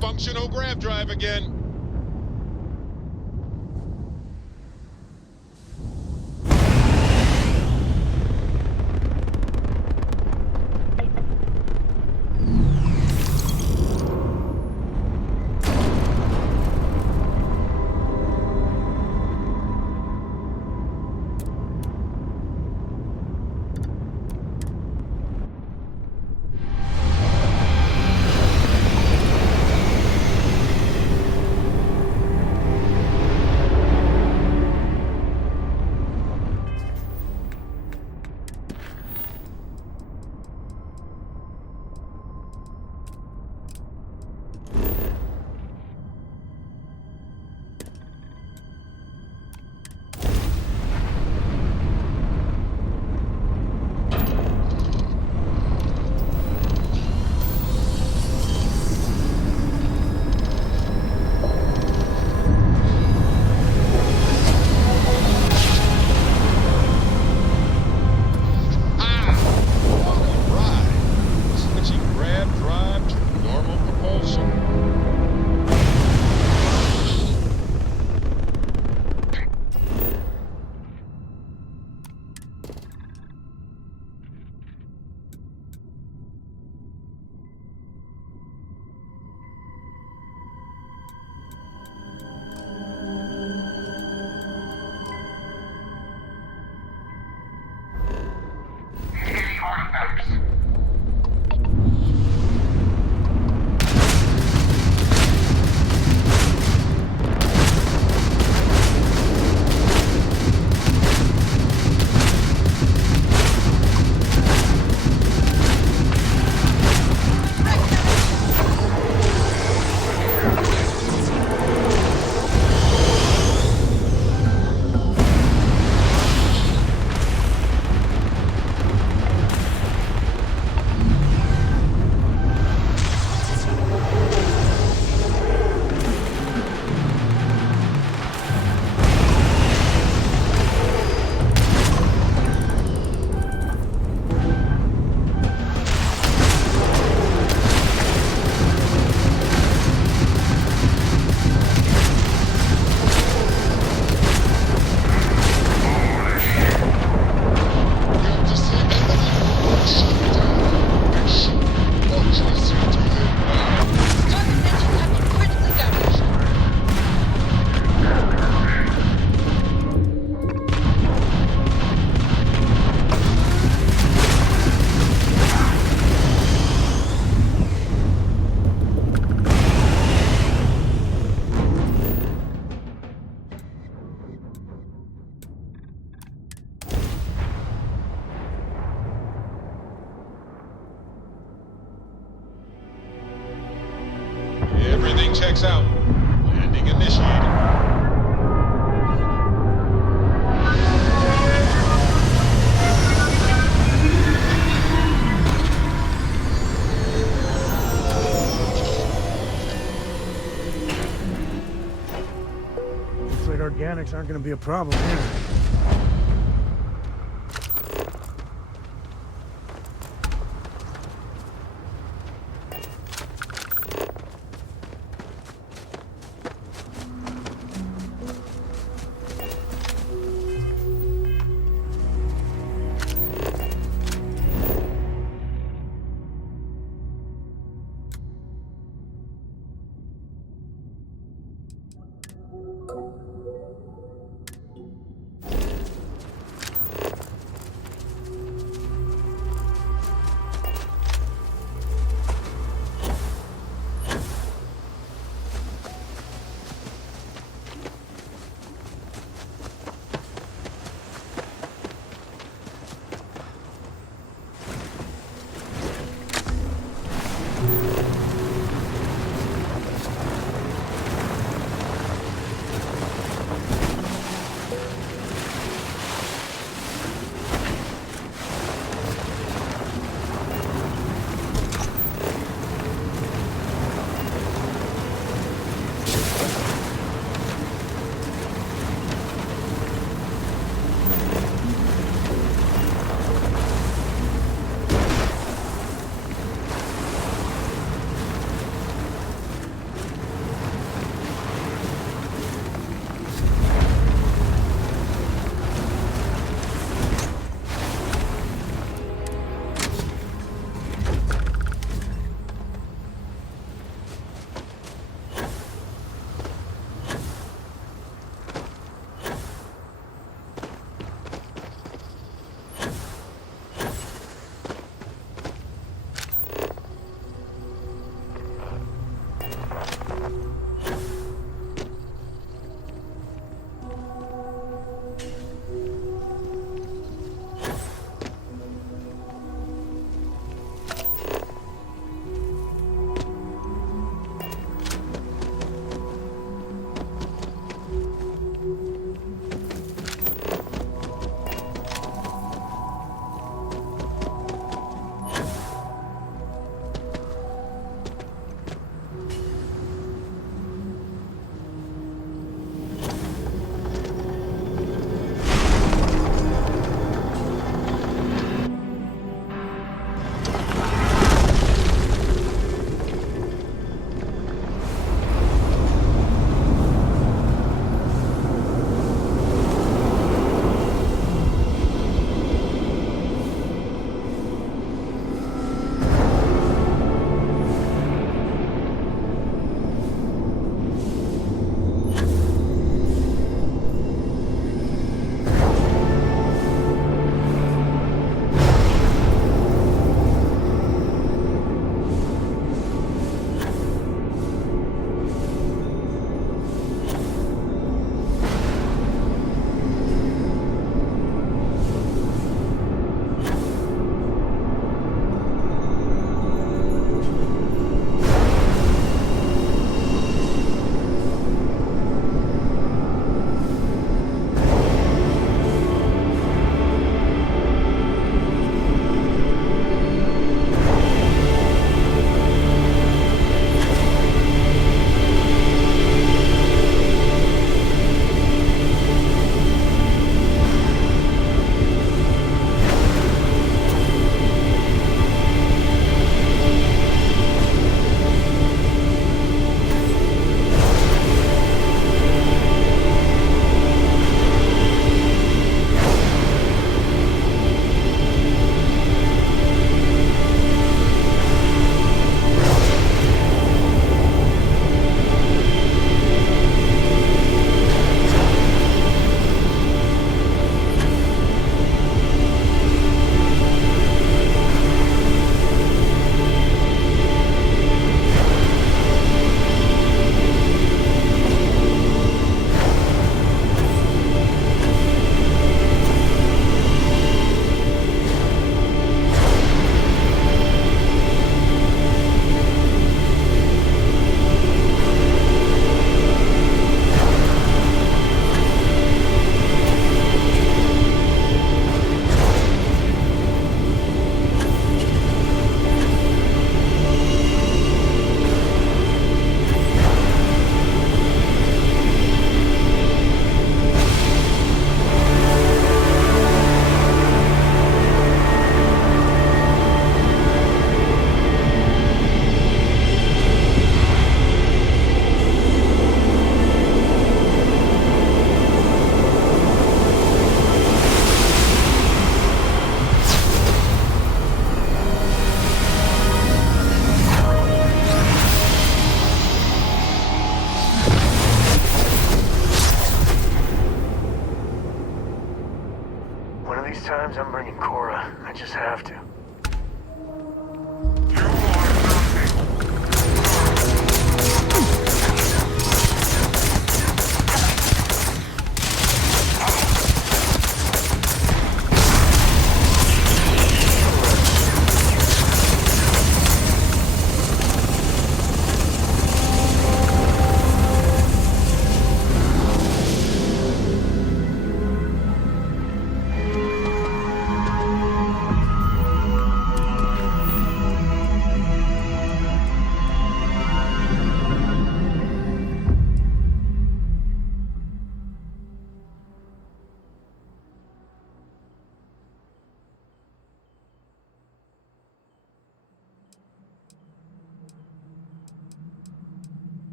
Functional grav drive again. Everything checks out. Landing initiated. Looks like organics aren't gonna be a problem here.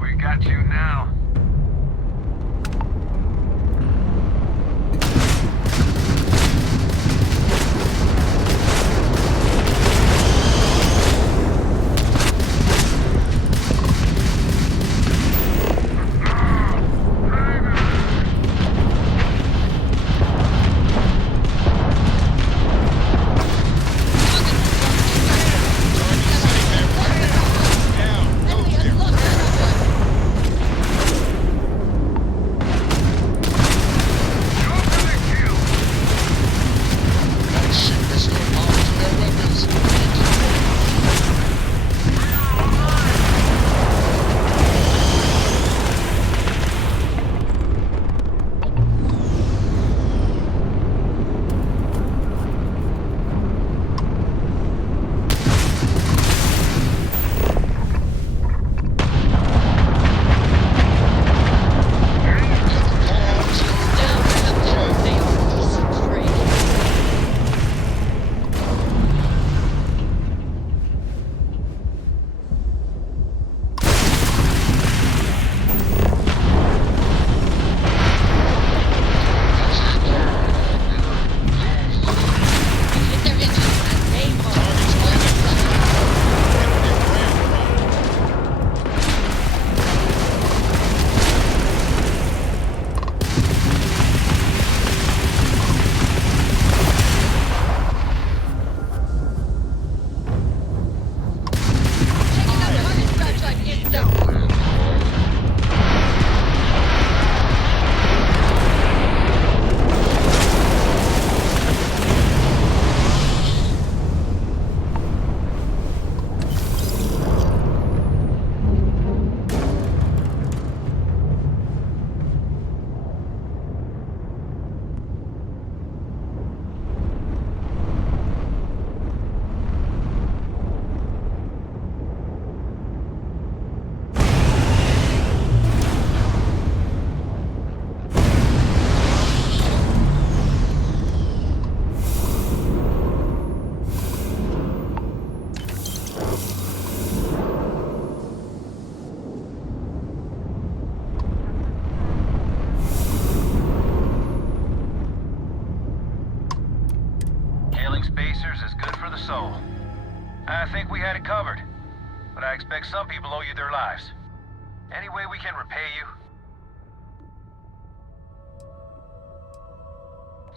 We got you now. soul. I think we had it covered, but I expect some people owe you their lives. Any way we can repay you?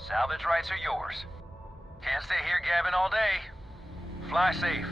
Salvage rights are yours. Can't stay here gabbing all day. Fly safe.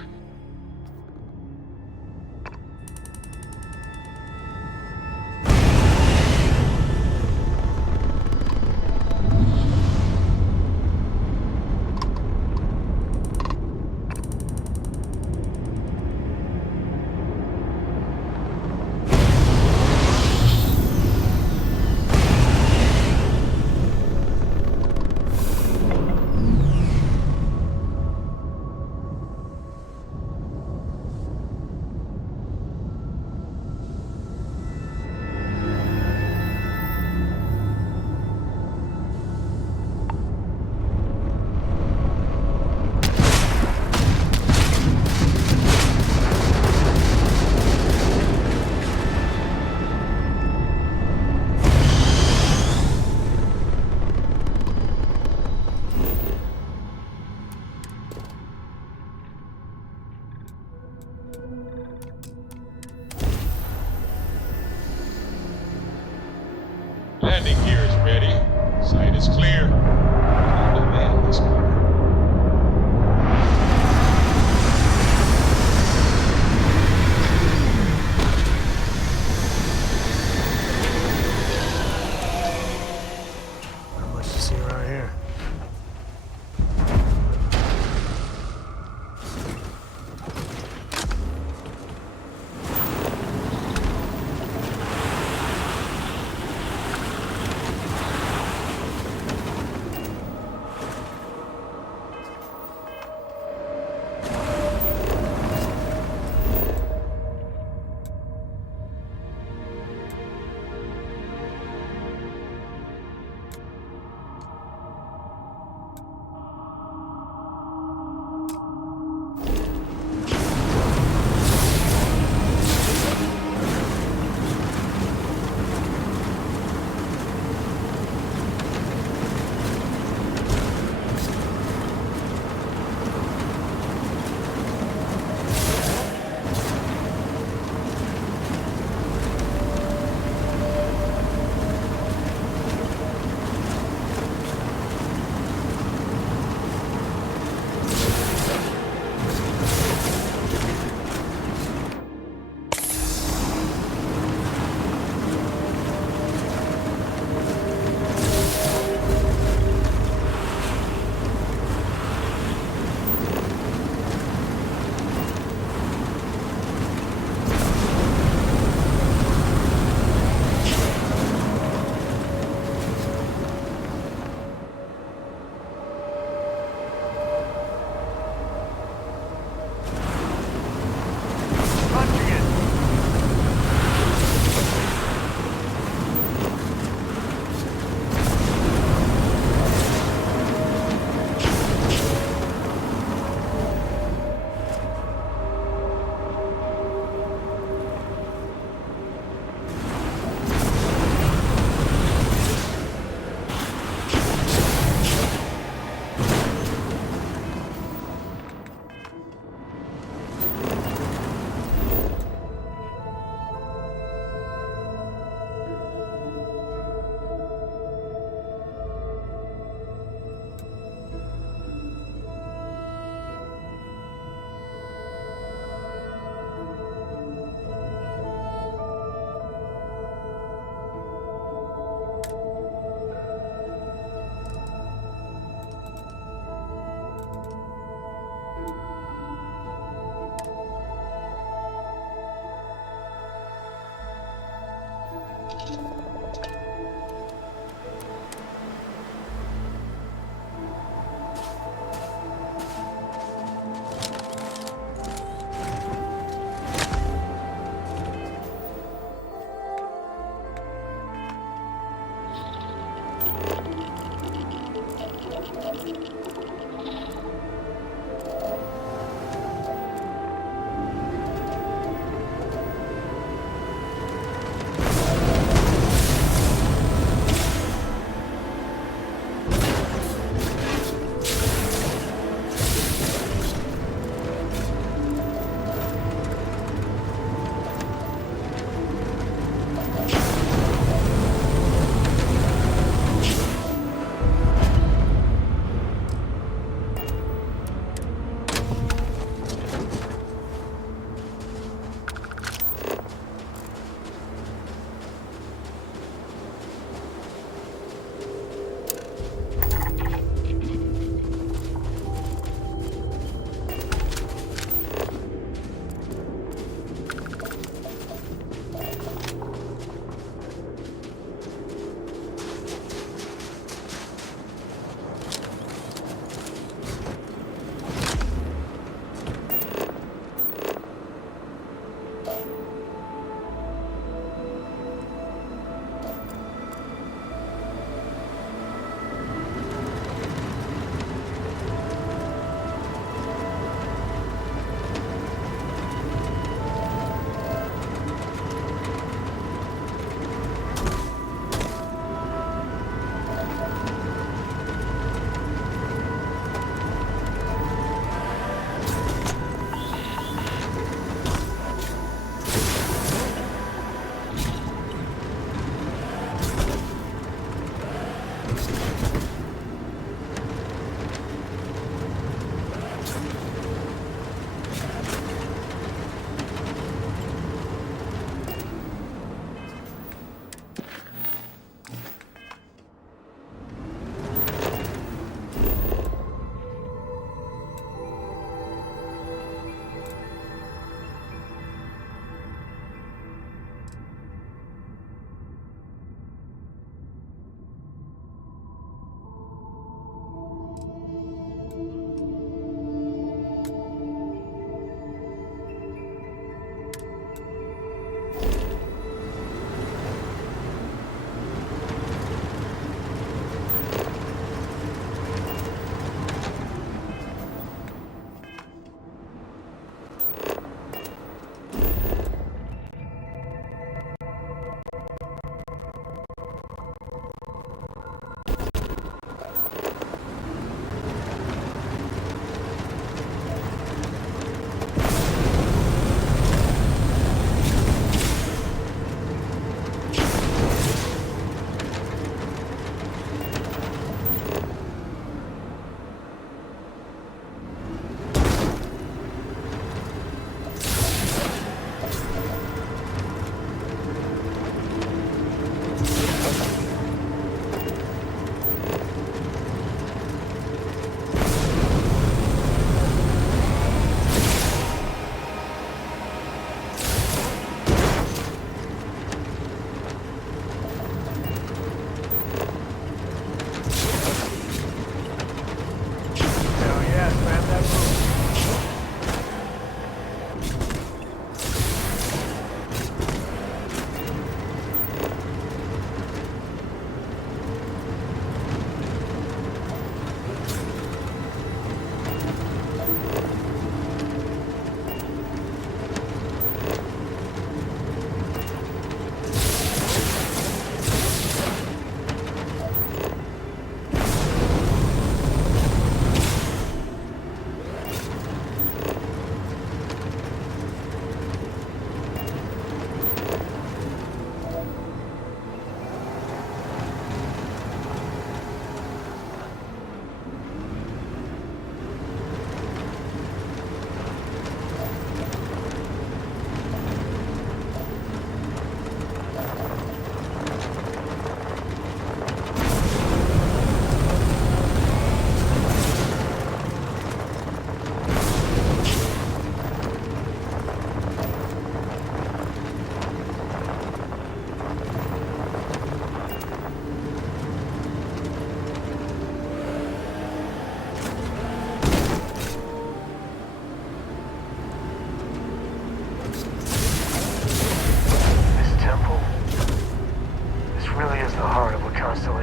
Landing gear is ready. Sight is clear. Time to land this one. Not much to see around here.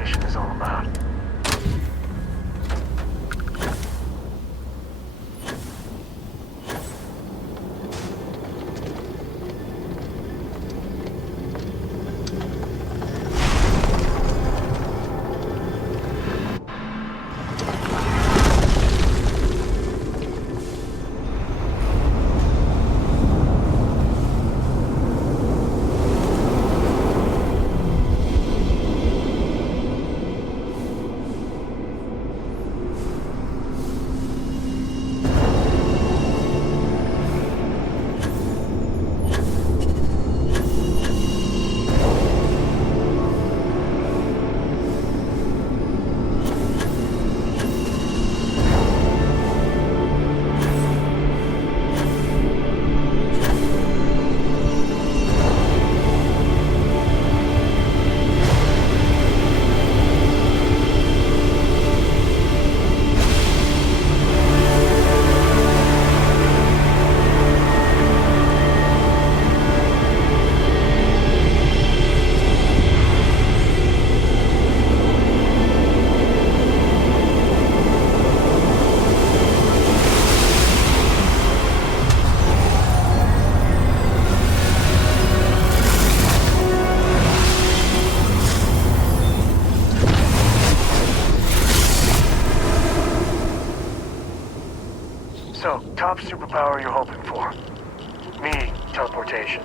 teleportation is all about. So, top superpower you're hoping for. Me, teleportation.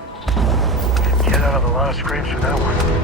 Get out of a lot of scrapes with that one.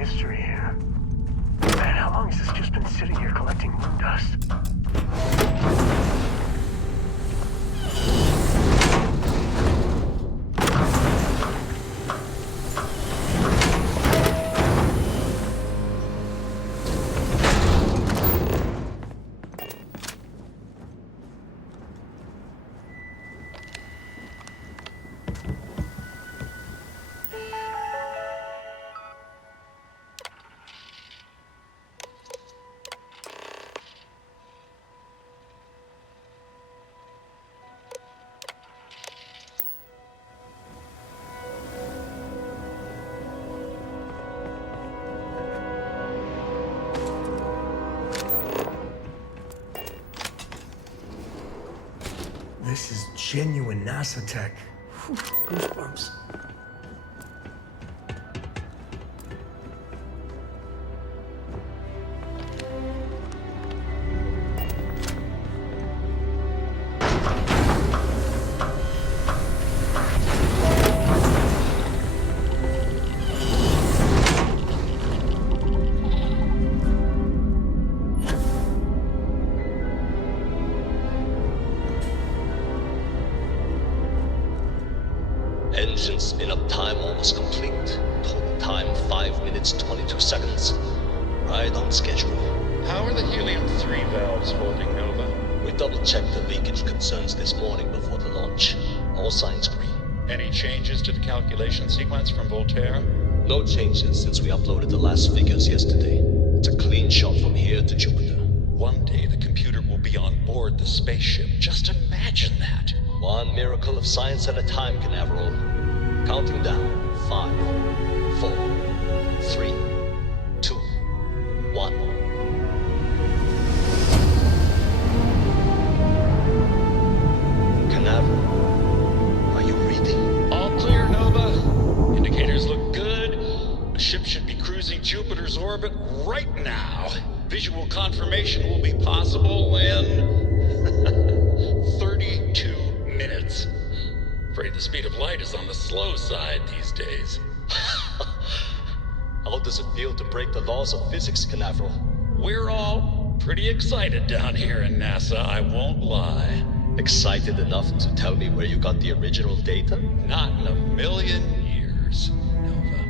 history here. Man, how long has this just been sitting here collecting moon dust? This is genuine NASA tech. Whew, goosebumps. Engine spin-up time almost complete. Total time 5 minutes 22 seconds. Right on schedule. How are the helium-3 valves holding, Nova? We double-checked the leakage concerns this morning before the launch. All signs green. Any changes to the calculation sequence from Voltaire? No changes since we uploaded the last figures yesterday. It's a clean shot from here to Jupiter. One day the computer will be on board the spaceship. Just imagine that. One miracle of science at a time, Canaveral. Counting down. 5, 4, 3, 2, 1. Canaveral, are you reading? All clear, Nova. orbit right now. Visual confirmation will be possible in 32 minutes. Afraid the speed of light is on the slow side these days. How does it feel to break the laws of physics, Canaveral? We're all pretty excited down here in NASA, I won't lie. Excited enough to tell me where you got the original data? Not in a million years, Nova.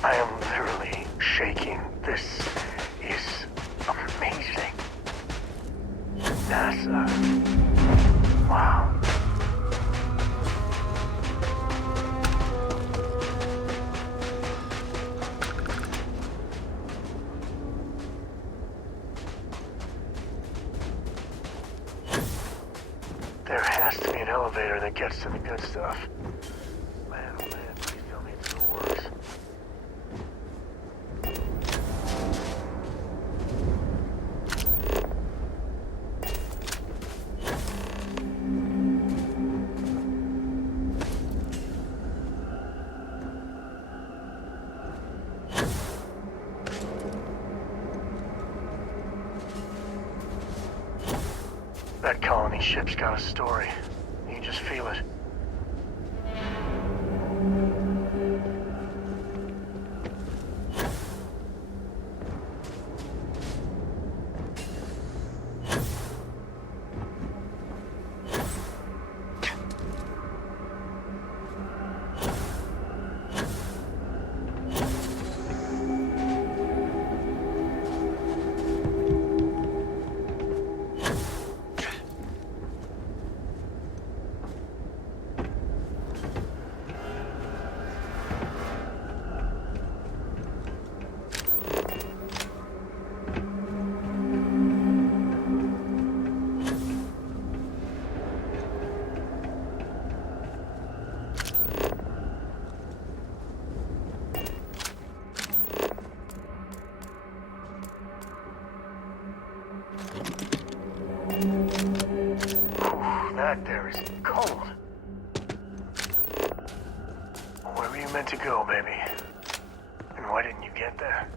I am literally shaking. This is amazing. NASA. Wow. There has to be an elevator that gets to the good stuff. Man, oh man, please tell me it's the worst. That colony ship's got a story. You can just feel it. That there is cold. Where were you meant to go, baby? And why didn't you get there?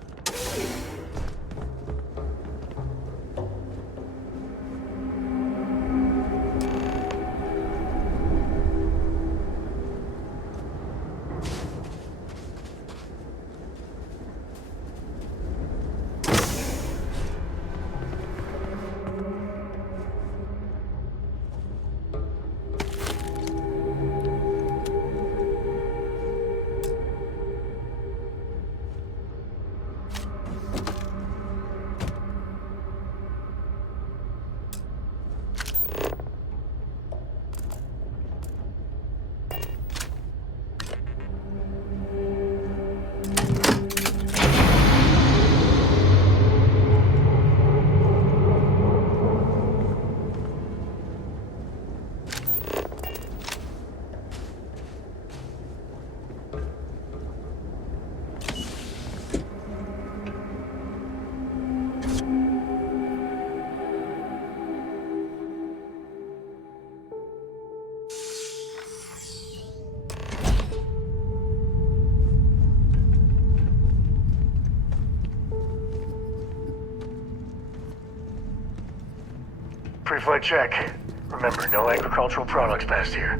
Pre-flight check. Remember, no agricultural products past here.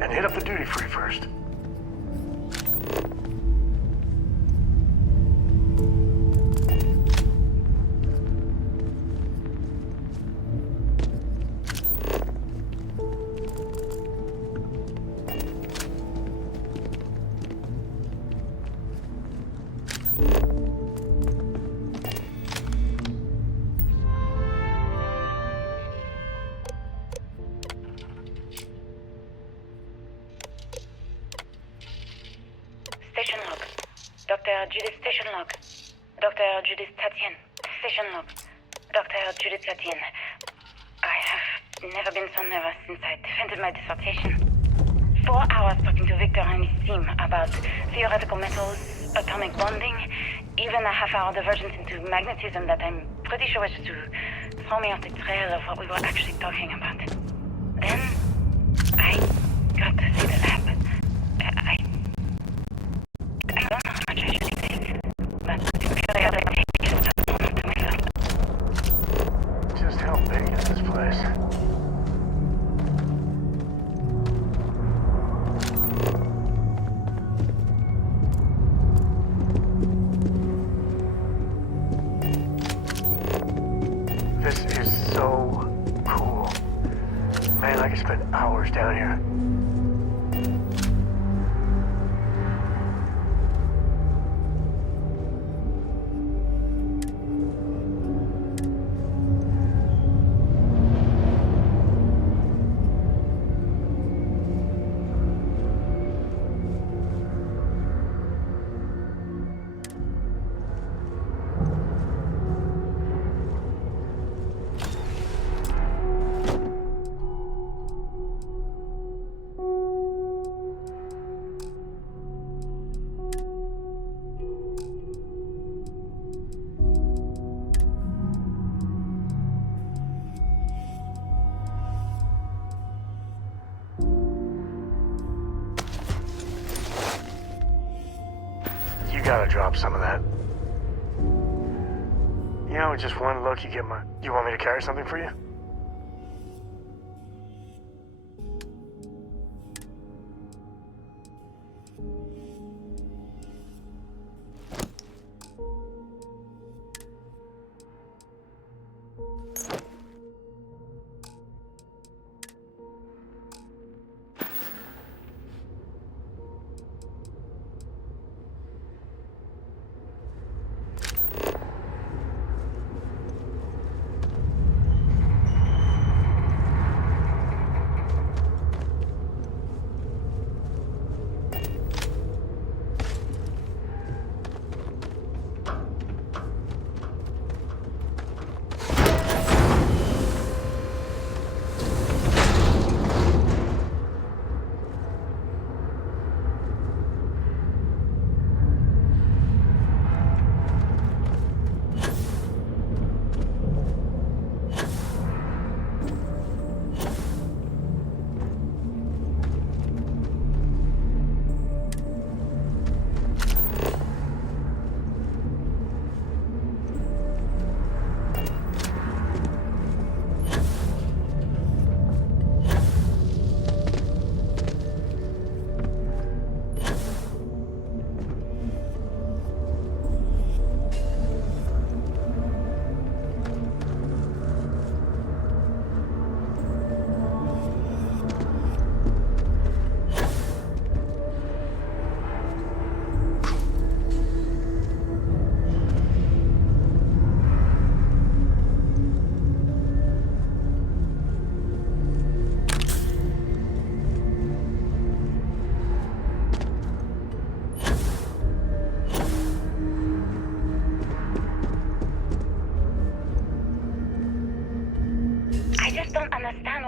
And hit up the duty-free first. Station log. Dr. Judith Station log. Dr. Judith Tatien. Station log. Dr. Judith Tatien. I have never been so nervous since I defended my dissertation. 4 hours talking to Victor and his team about theoretical metals, atomic bonding, even a half-hour divergence into magnetism that I'm pretty sure was to throw me off the trail of what we were actually talking about. Then, I got to see the lab. I don't know how much I should say, but periodically I just don't know to myself. Just how big is this place? This is so cool. Man, I could spend hours down here. You gotta drop some of that. You know, with just one look, you get my... You want me to carry something for you?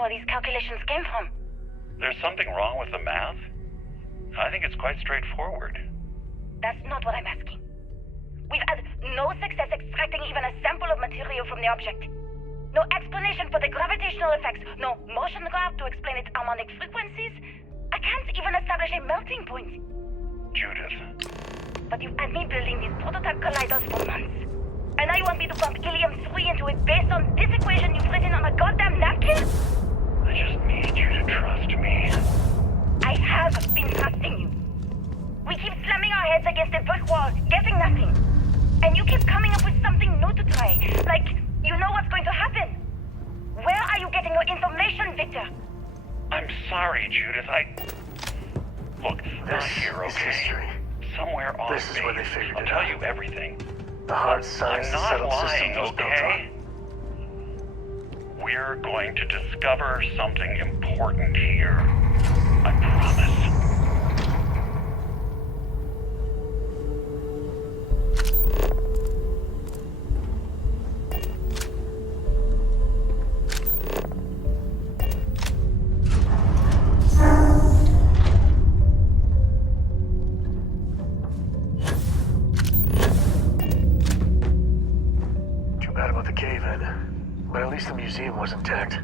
where these calculations came from. There's something wrong with the math? I think it's quite straightforward. That's not what I'm asking. We've had no success extracting even a sample of material from the object. No explanation for the gravitational effects, no motion graph to explain its harmonic frequencies. I can't even establish a melting point. Judith. But you've had me building these prototype colliders for months. And now you want me to pump helium-3 into do it based on this equation you've written on a goddamn napkin? I just need you to trust me. I have been trusting you. We keep slamming our heads against a brick wall, getting nothing. And you keep coming up with something new to try. Like, you know what's going to happen. Where are you getting your information, Victor? I'm sorry, Judith. Look, not here, okay? History. Somewhere on This is where they figured I'll it tell out. you everything. The hard science I'm the not settled lying, system was built okay? We're going to discover something important here. I promise. Too bad about the cave-in, but at least the museum was intact.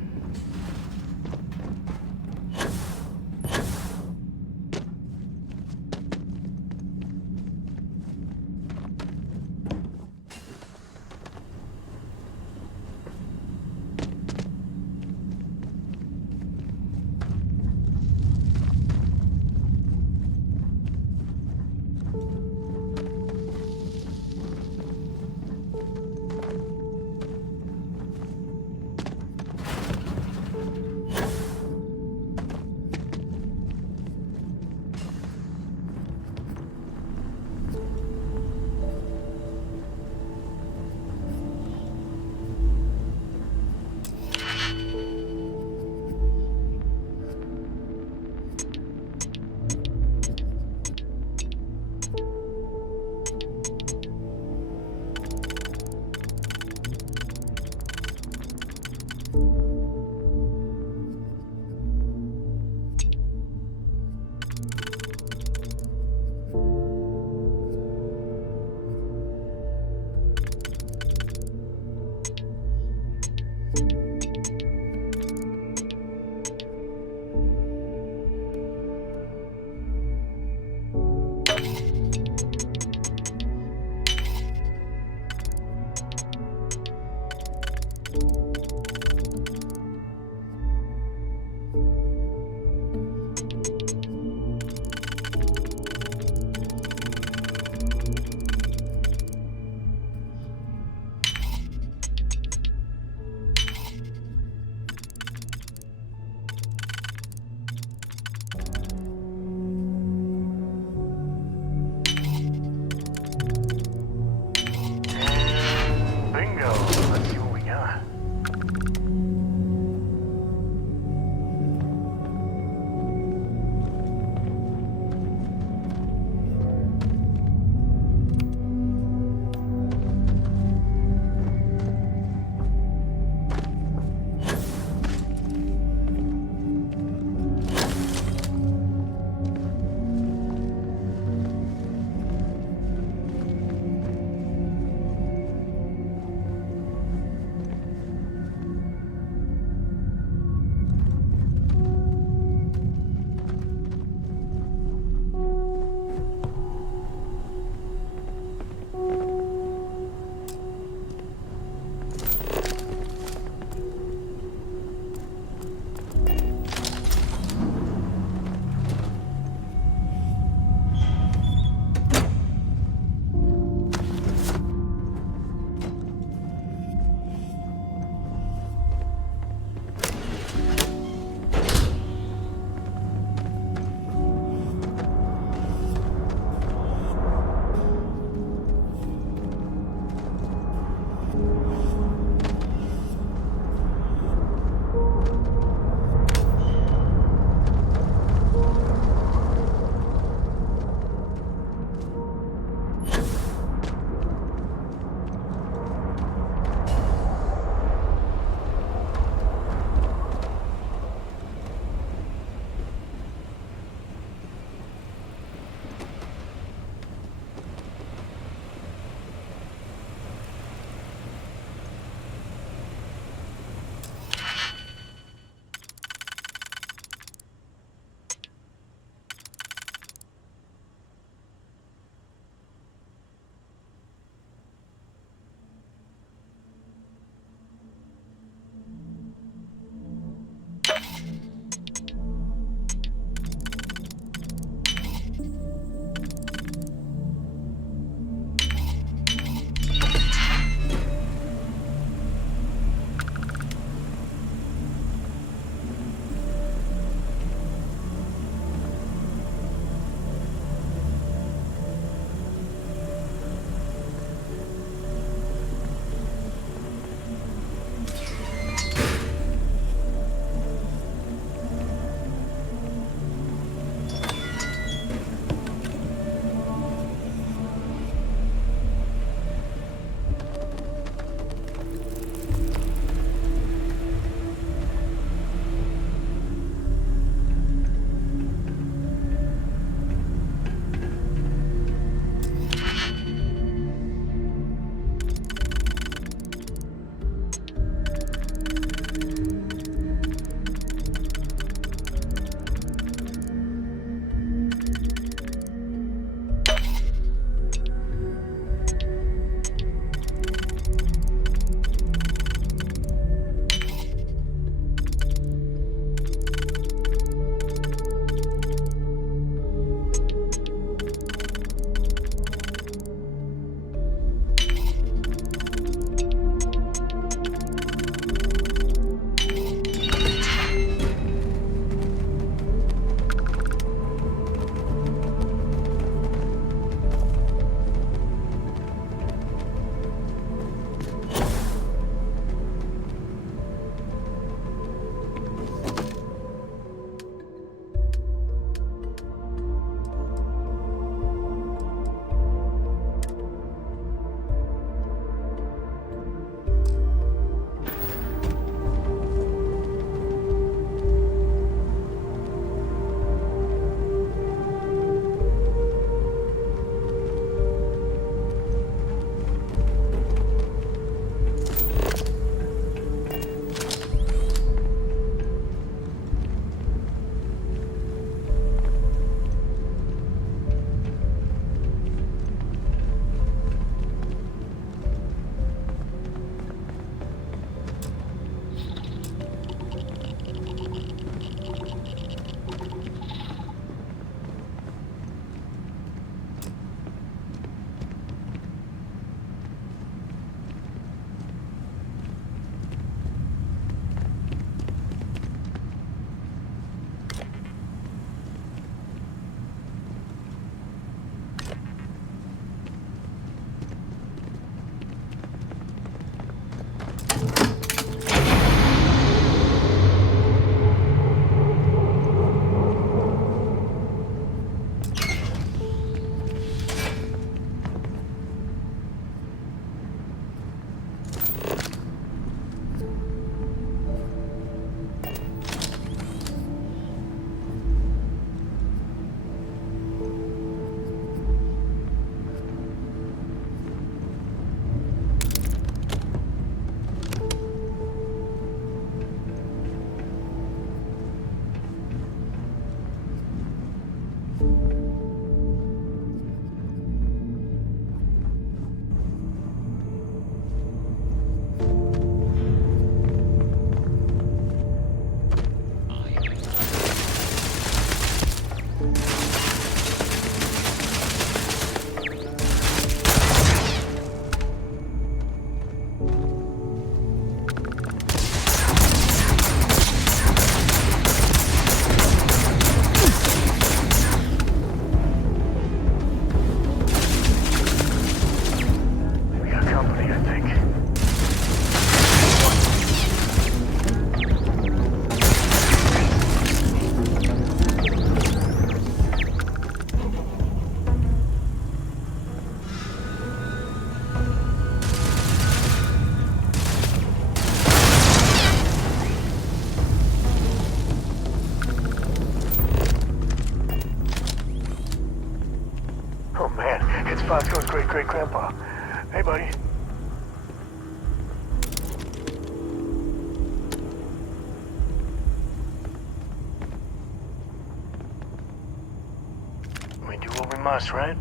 must, right?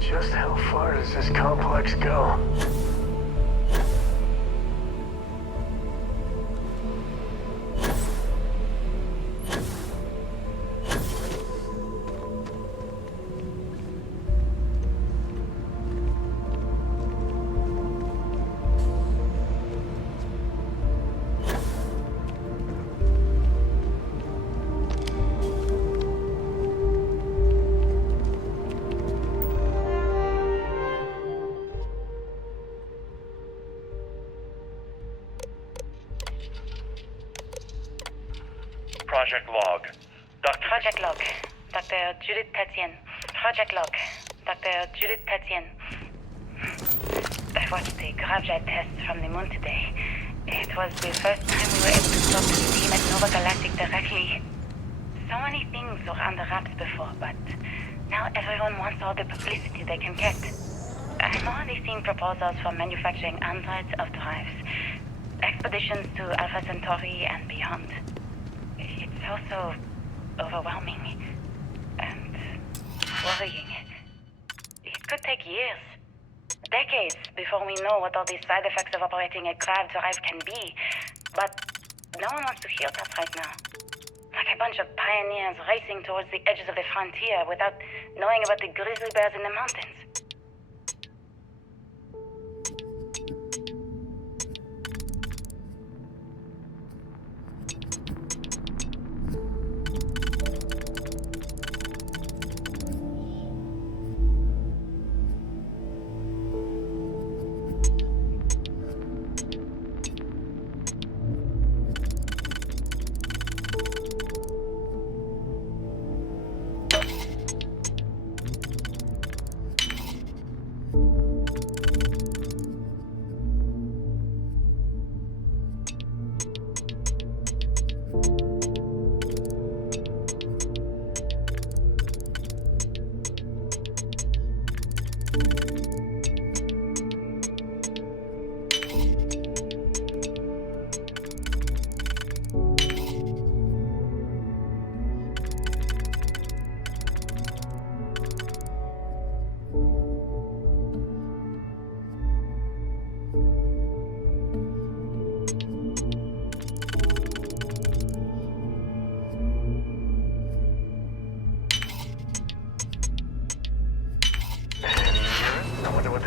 Just how far does this complex go? Project log. Project log. Dr. Judith Tatien. Project log. Dr. Judith Tatien. I watched the gravjet test from the moon today. It was the first time we were able to talk to the team at Nova Galactic directly. So many things were under wraps before, but now everyone wants all the publicity they can get. I'm already seeing proposals for manufacturing hundreds of drives. Expeditions to Alpha Centauri and beyond. It's also overwhelming and worrying. It could take years, decades, before we know what all these side effects of operating a grav drive can be. But no one wants to hear that right now. Like a bunch of pioneers racing towards the edges of the frontier without knowing about the grizzly bears in the mountains.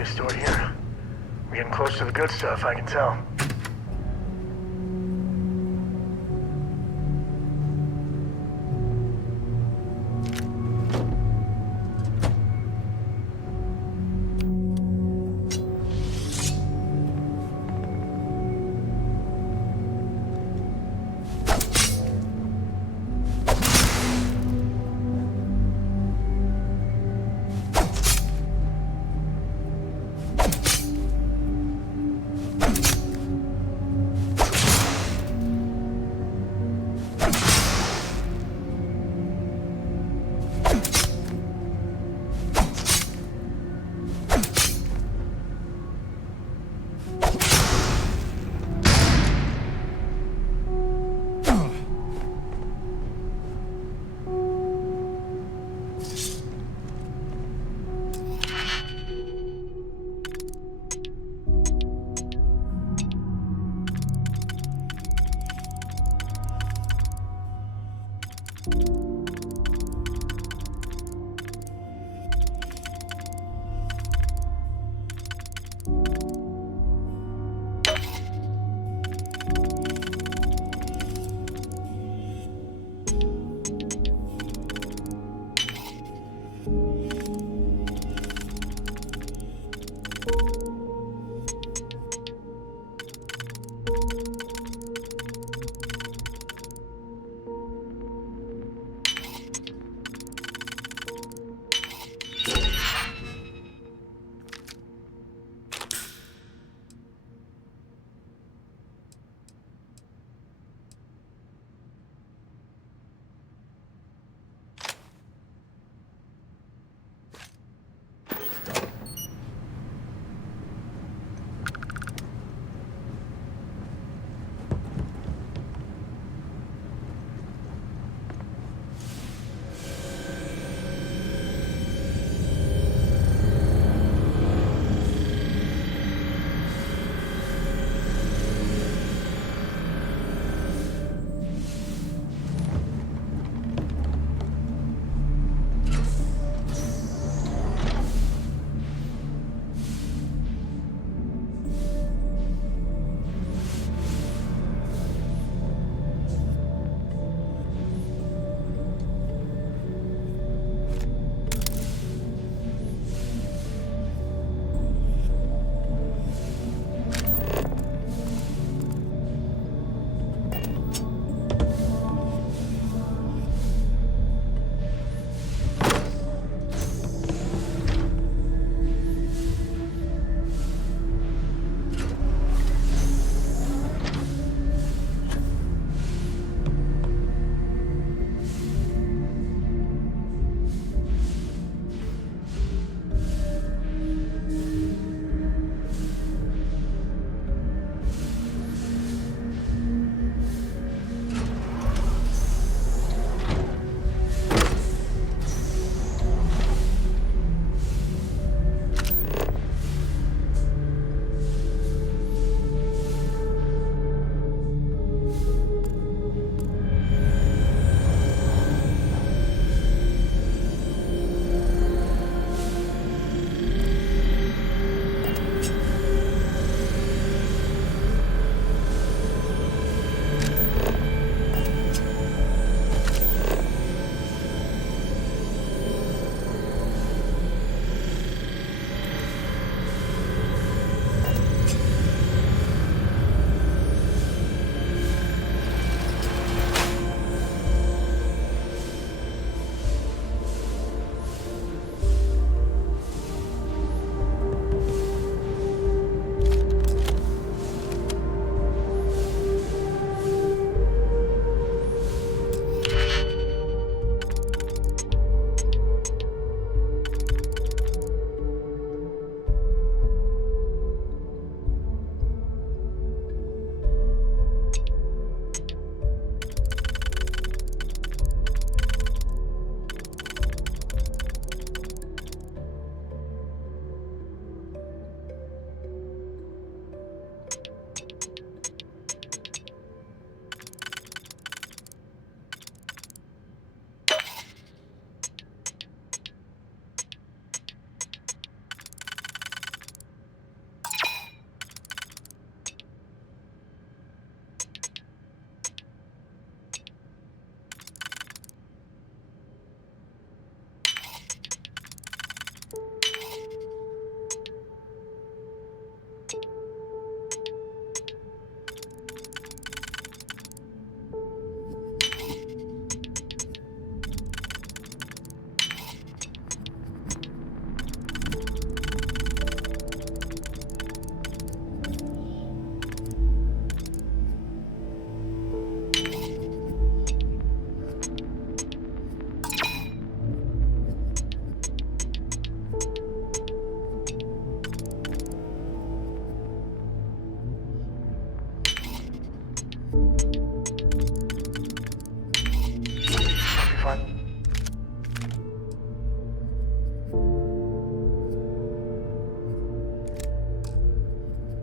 stored here. We're getting close to the good stuff, I can tell.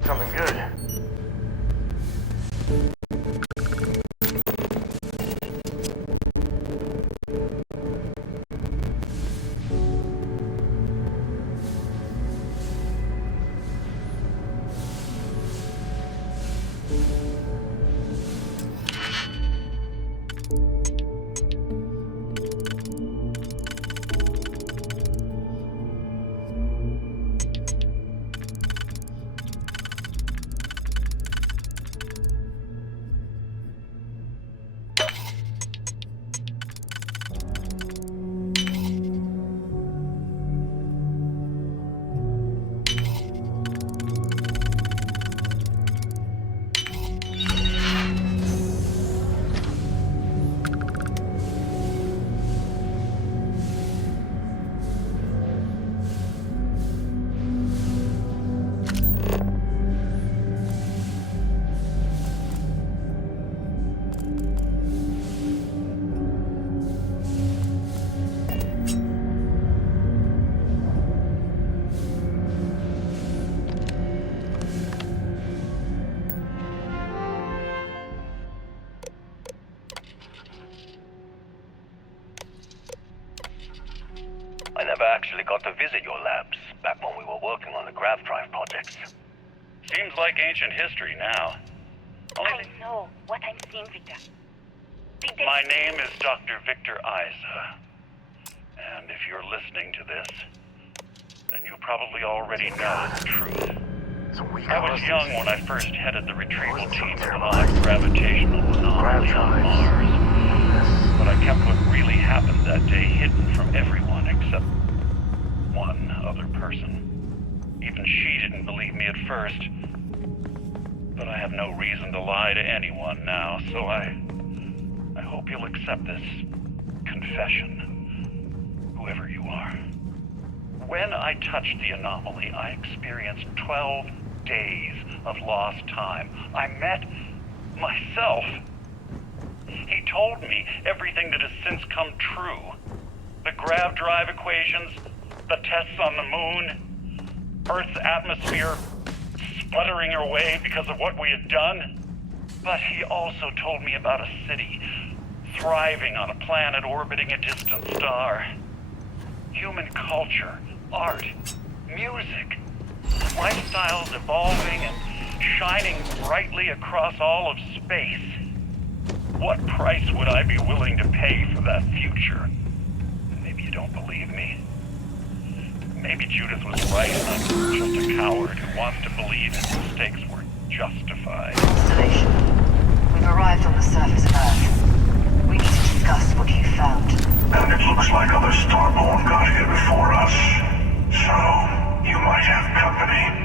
Something good. I never actually got to visit your labs back when we were working on the grav drive projects. Seems like ancient history now. I know what I'm seeing, Victor. My name is Dr. Victor Isa. And if you're listening to this, then you probably already know the truth. I was young when I first headed the retrieval team of the live gravitational anomaly on Mars. But I kept what really happened that day hidden from everyone except one other person. Even she didn't believe me at first. But I have no reason to lie to anyone now, so I hope you'll accept this confession, whoever you are. When I touched the anomaly, I experienced 12 days of lost time. I met myself. He told me everything that has since come true. The grav drive equations, the tests on the moon, Earth's atmosphere sputtering away because of what we had done. But he also told me about a city thriving on a planet orbiting a distant star. Human culture, art, music, lifestyles evolving and shining brightly across all of space. What price would I be willing to pay for that future? Maybe you don't believe me. Maybe Judith was right and I'm just a coward who wants to believe his mistakes were justified. Constellation, we've arrived on the surface of Earth. We need to discuss what you found. And it looks like other Starborn got here before us. So, you might have company.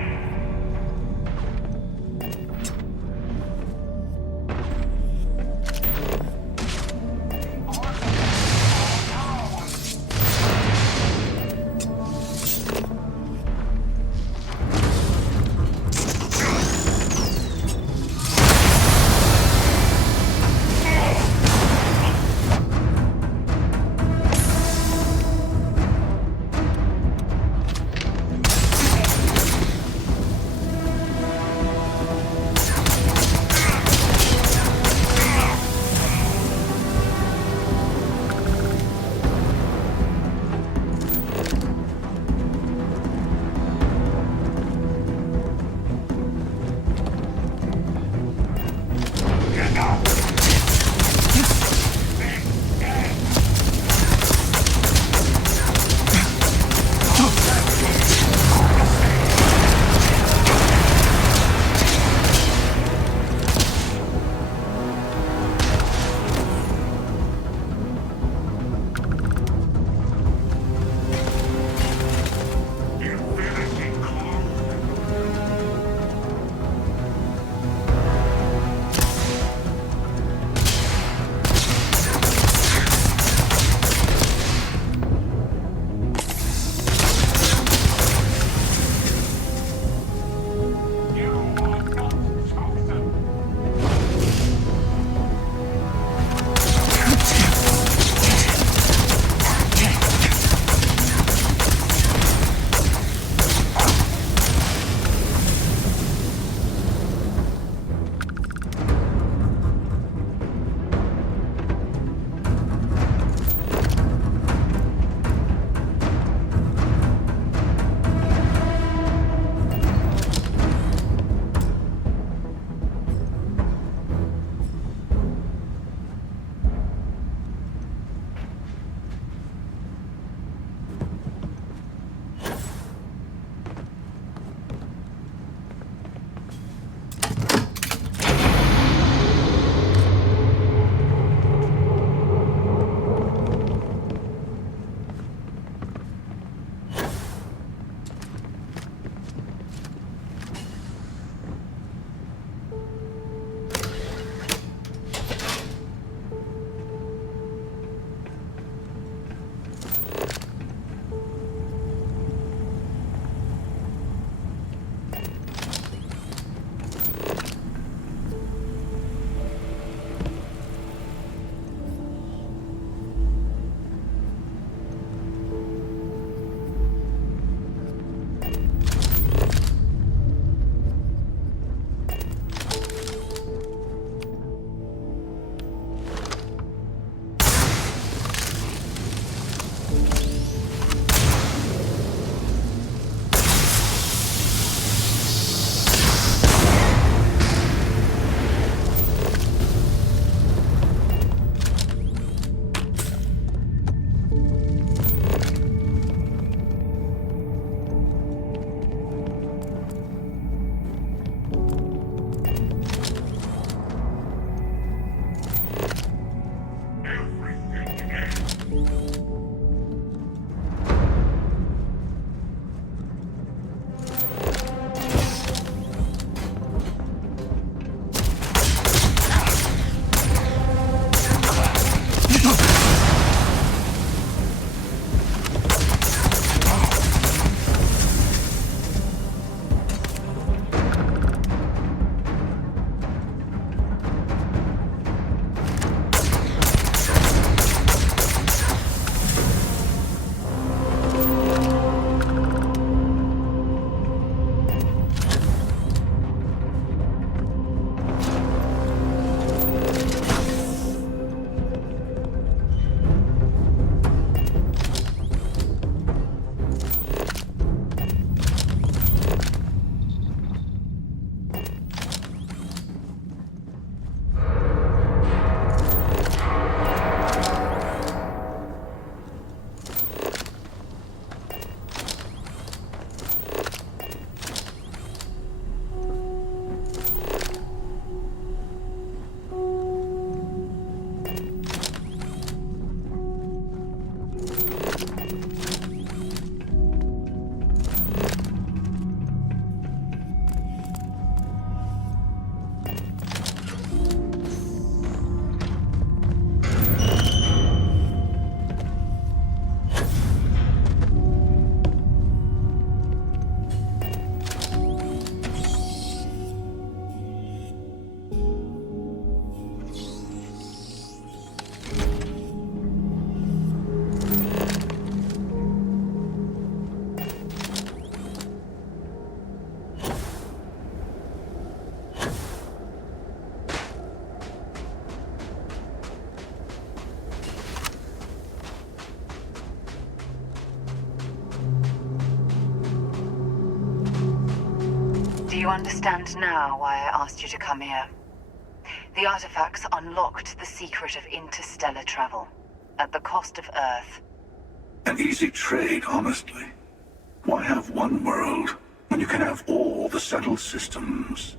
Do you understand now why I asked you to come here? The artifacts unlocked the secret of interstellar travel, at the cost of Earth. An easy trade, honestly. Why have one world when you can have all the settled systems?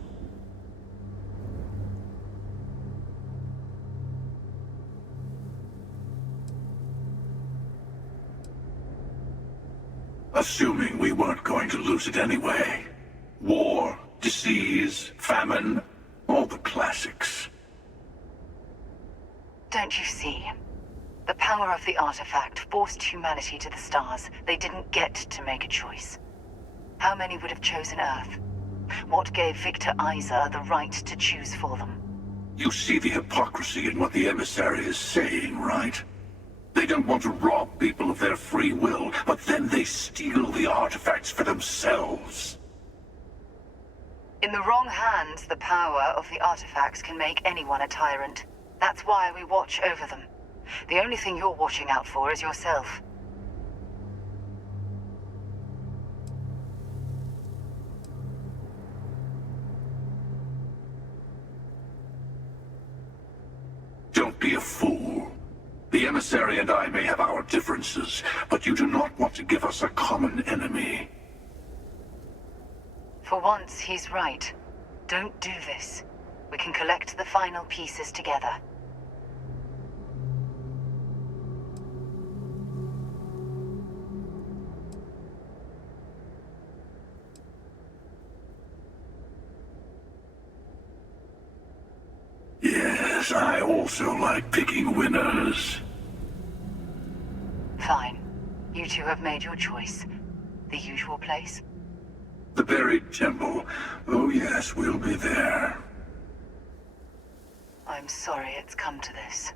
Assuming we weren't going to lose it anyway. War, disease, famine, all the classics. Don't you see? The power of the artifact forced humanity to the stars. They didn't get to make a choice. How many would have chosen Earth? What gave Victor Isa the right to choose for them? You see the hypocrisy in what the emissary is saying, right? They don't want to rob people of their free will, but then they steal the artifacts for themselves. In the wrong hands, the power of the artifacts can make anyone a tyrant. That's why we watch over them. The only thing you're watching out for is yourself. Don't be a fool. The emissary and I may have our differences, but you do not want to give us a common enemy. For once, he's right. Don't do this. We can collect the final pieces together. Yes, I also like picking winners. Fine. You two have made your choice. The usual place? The buried temple. Oh yes, we'll be there. I'm sorry it's come to this.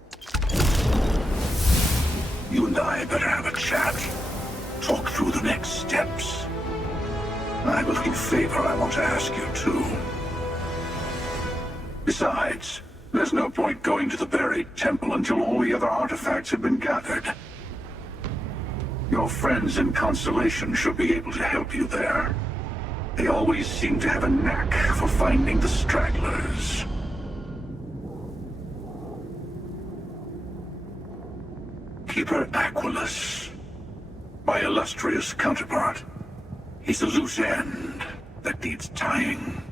You and I better have a chat. Talk through the next steps. I have a little favor I want to ask you too. Besides, there's no point going to the buried temple until all the other artifacts have been gathered. Your friends in Constellation should be able to help you there. They always seem to have a knack for finding the stragglers. Keeper Aquilus, my illustrious counterpart. He's a loose end that needs tying.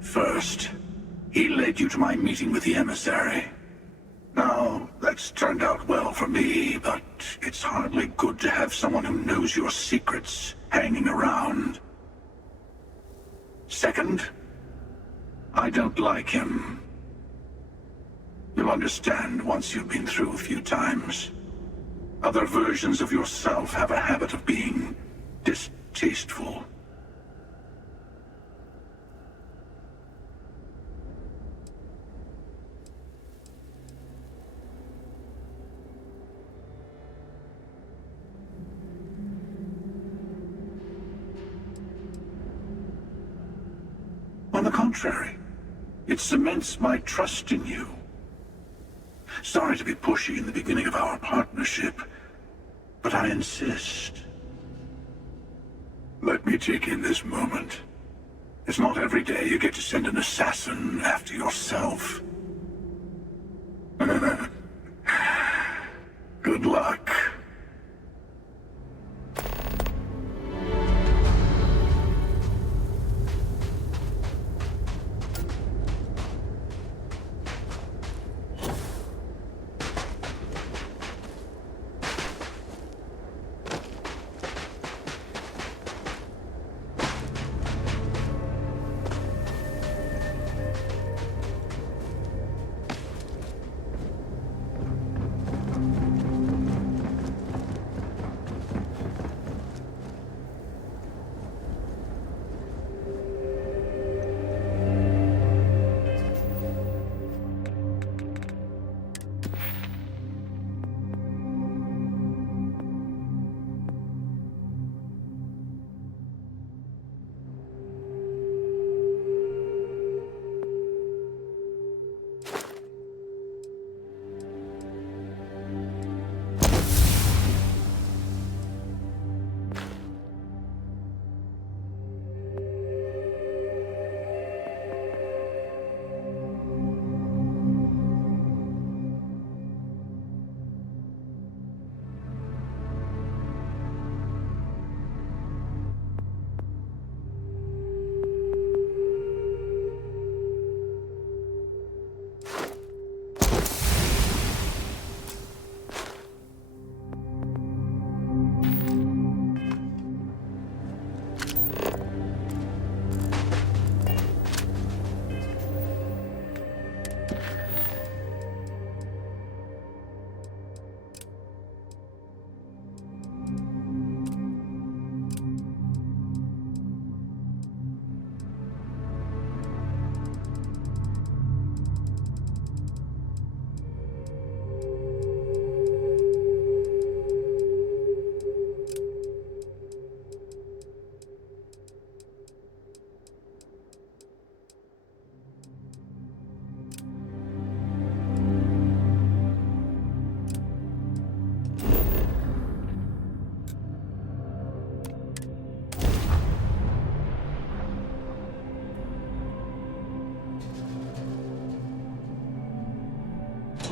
First, he led you to my meeting with the emissary. Now, that's turned out well for me, but it's hardly good to have someone who knows your secrets hanging around. Second, I don't like him. You'll understand once you've been through a few times. Other versions of yourself have a habit of being distasteful. On the contrary, it cements my trust in you. Sorry to be pushy in the beginning of our partnership, but I insist. Let me take in this moment. It's not every day you get to send an assassin after yourself. Good luck.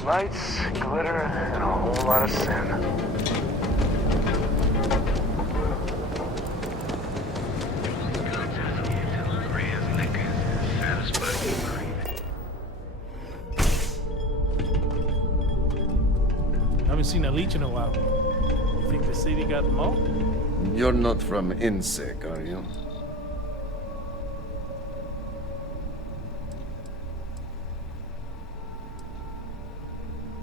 Lights, glitter, and a whole lot of sin. Haven't seen a leech in a while. You think the city got them all? You're not from INSEC, are you?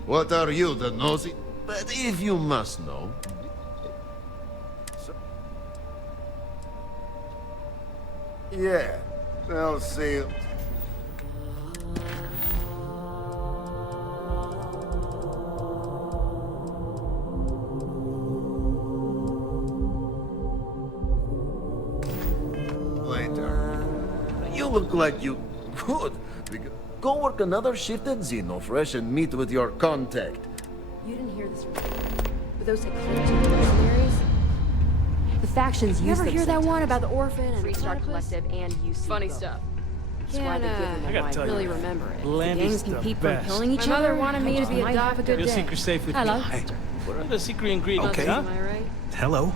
What are you, the nosy? But if you must know... Yeah, I'll see you. Later. You look like you could. Go work another shift at Xenofresh and meet with your contact. You didn't hear this from but those eclectic mercenaries? The factions use them. You ever hear that one about the orphan and the Star Collective and UC? Funny stuff. That's why they give them a life. Really remember it. The gangs can keep from killing each other. My mother wanted me to be a good day. Your secret's safe with Hello. me. What are the secret ingredients, Okay. huh? Am I right? Hello.